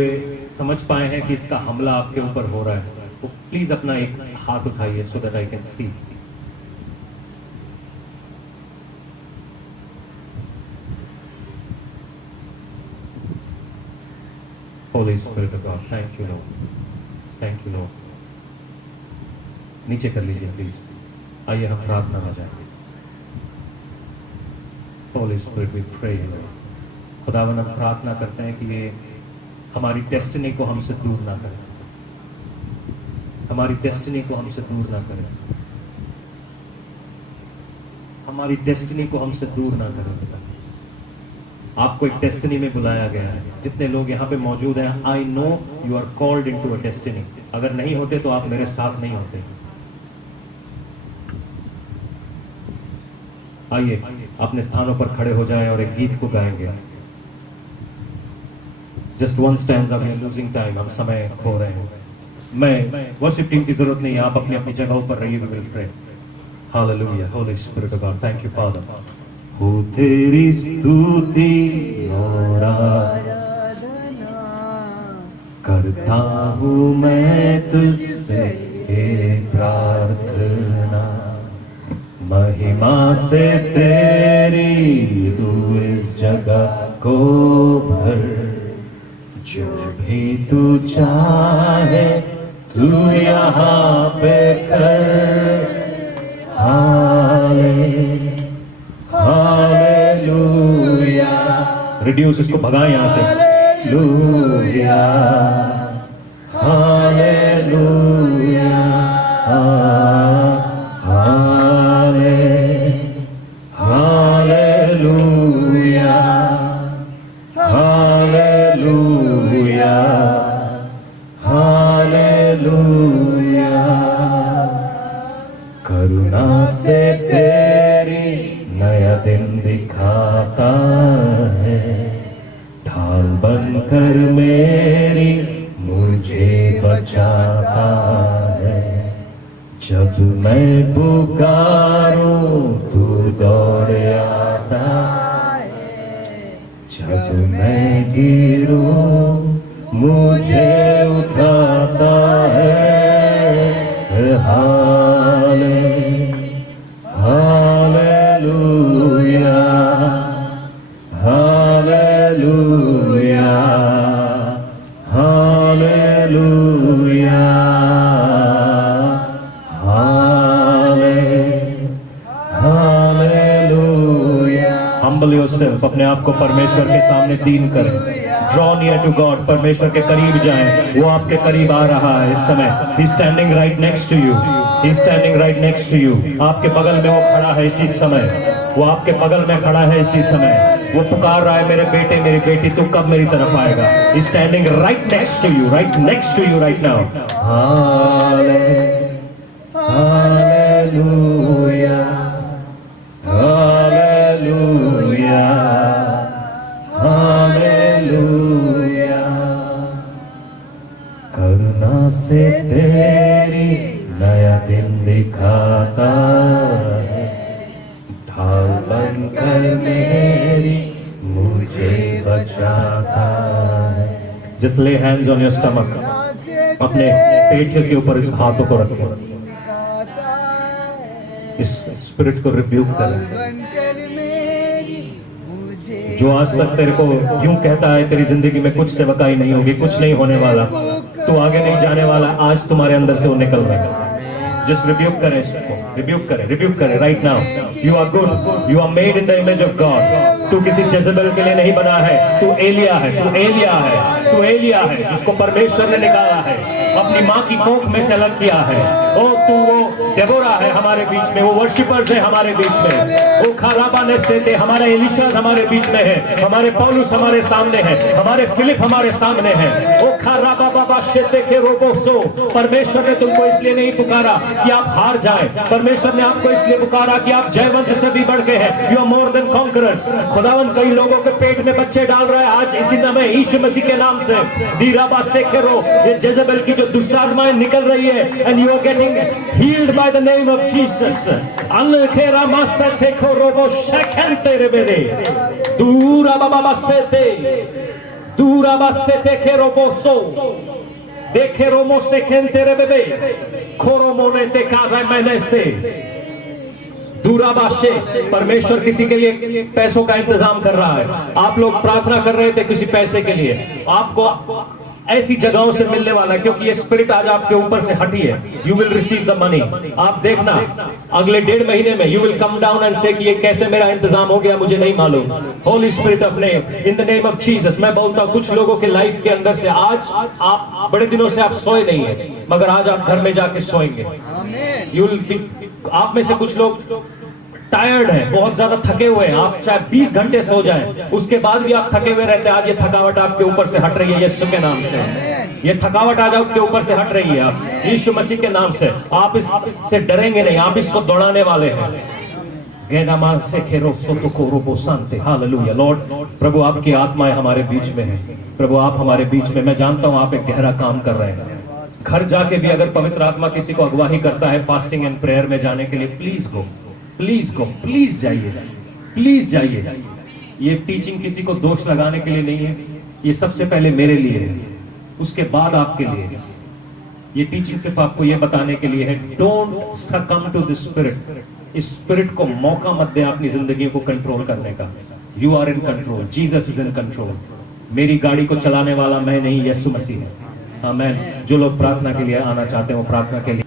समझ पाए हैं कि इसका हमला आपके ऊपर हो रहा है, वो प्लीज अपना एक हाथ उठाइए so that I can see. Holy Spirit of God, thank you Lord, thank you Lord। नीचे कर लीजिए प्लीज, आइए हम प्रार्थना में जाएंगे। Holy Spirit, we pray Lord। खुदावन हम प्रार्थना करते हैं कि ये हमारी डेस्टिनी को हमसे दूर ना करें, हमारी डेस्टिनी को हमसे दूर ना करें, हमारी डेस्टिनी को हमसे दूर ना करें पिता। आपको एक डेस्टिनी में बुलाया गया है। जितने लोग यहाँ पे मौजूद हैं, I know you are called into a destiny. अगर नहीं होते तो आप मेरे साथ नहीं होते। आइए अपने स्थानों पर खड़े हो जाएं और एक गीत को गाएंगे। Just one stand, we are losing time, हम समय खो रहे हैं। मैं वर्शिप टीम की जरूरत नहीं है, आप अपनी अपनी जगहों पर रहिए। We will pray. Hallelujah, holy spirit of God, thank you father. हो तेरी स्तुति और आराधना करता हूँ मैं तुझसे प्रार्थना, महिमा से तेरी तू इस जगह को भर, जो भी तू चाहे तू यहाँ पे कर। हालेलुया, रिड्यूस इसको भगाएं यहाँ से। Hallelujah, hallelujah, hallelujah, hallelujah, hallelujah. करुणा से तेरी नया दिन दिखाता है, ढाल बनकर मेरी मुझे बचाता है। जब मैं पुकारूं तू दौड़ आता है, जब मैं गिरूं मुझे उठाता है। Hallelujah, hallelujah, hallelujah, hallelujah. Humble yourself, अपने आप को परमेश्वर के सामने दीन करें। Draw near to God, परमेश्वर के करीब जाएं। वो आपके करीब आ रहा है इस समय। He's standing right next to you. He's standing right next to you. आपके बगल में वो खड़ा है इसी समय। वो आपके बगल में खड़ा है इसी समय। वो पुकार रहा है, मेरे बेटे मेरी बेटी तू कब मेरी तरफ आएगा। He's standing right next to you, right next to you right now. Hallelujah, Hallelujah, Hallelujah। करुणा से तेरी नया दिन दिखाता है, ढाल बनकर मेरी मुझे बचाता है। Just lay hands on your stomach, अपने पेट के ऊपर इस हाथों को रखें, इस स्पिरिट को रिब्यूक करें। जो आज तक तेरे को यूं कहता है तेरी जिंदगी में कुछ सेवकाई नहीं होगी, कुछ नहीं होने वाला, तू आगे नहीं जाने वाला, आज तुम्हारे अंदर से वो निकल रहा है। Just rebuke करें इसको, रिब्यूक करें right now। You are good, you are made in the image of God। तू किसी जेज़ेबेल के लिए नहीं बना है, तू एलिया है, तू एलिया है, तू एलिया है जिसको परमेश्वर ने निकाला है, अपनी माँ की कोख में से अलग किया है। ओ तू वो डेबोरा है हमारे बीच में, वो वर्शिपर्स है हमारे बीच में, वो खराबा ने से हमारे एलिशा हमारे बीच में है, हमारे पौलुस हमारे सामने है, हमारे फिलिप हमारे सामने है। ओ खराबा बाबा परमेश्वर ने तुमको इसलिए नहीं पुकारा कि आप हार जाए, परमेश्वर ने आपको इसलिए पुकारा कि आप जयवंत से भी बढ़ के हैं। You are more than conquerors. खुदावन कई लोगों के पेट में बच्चे डाल रहा है आज इसी समय यीशु मसीह के नाम से। दीराबा से खेरो, ये जेजेबेल की जो दुष्ट आत्माएं निकल रही है, and you are getting healed by the name of Jesus. अनखेरा मासे देखो रोबो शेखेंते रे बेरे दूरा बाबा से ते दूरा बासे ते खेरो बोसो देखे रोमो से खेलते रे बेबे खोरो मोने ते का मैंने से दूराबाशे। परमेश्वर किसी के लिए पैसों का इंतजाम कर रहा है। आप लोग प्रार्थना कर रहे थे किसी पैसे के लिए, आपको ऐसी जगहों से मिलने वाला है, क्योंकि ये स्पिरिट आज आपके ऊपर से हटी है। You will receive the money. आप देखना अगले 1.5 महीने में you will come down and से कि ये कैसे मेरा इंतजाम हो गया मुझे नहीं मालूम। Holi spirit of name in the name of Jesus. मैं बोलता हूं कुछ लोगों के लाइफ के अंदर से आज आप बड़े दिनों से आप सोए नहीं है, मगर आज आप घर में जाके सोएंगे। यू विल बी, आप में से कुछ लोग टायर्ड है, बहुत ज्यादा थके हुए हैं। आप चाहे 20 घंटे सो जाएं, उसके बाद भी आप थके हुए रहते हैं। आज ये थकावट आपके ऊपर से हट रही है यीशु के नाम से। ये थकावट आज आपके ऊपर से हट रही है आप यीशु मसीह के नाम से। आप इससे डरेंगे नहीं, आप इसको दौड़ाने वाले हैं। हालेलुया। लॉर्ड प्रभु आपकी आत्माएं हमारे बीच में है। प्रभु आप हमारे बीच में, मैं जानता हूं आप एक गहरा काम कर रहे हैं। घर जाके भी अगर पवित्र आत्मा किसी को अगवाही करता है फास्टिंग एंड प्रेयर में जाने के लिए, please go, please go, please जाइए, प्लीज जाइए। ये टीचिंग किसी को दोष लगाने के लिए नहीं है, ये सबसे पहले मेरे लिए है, उसके बाद आपके लिए है। ये टीचिंग सिर्फ आपको ये बताने के लिए है, don't succumb to the spirit. इस स्पिरिट को मौका मत दे अपनी जिंदगी को कंट्रोल करने का। You are in control, Jesus is in control. मेरी गाड़ी को चलाने वाला मैं नहीं, यीशु मसीह है। आमीन। जो लोग प्रार्थना के लिए आना चाहते हैं वो प्रार्थना के लिए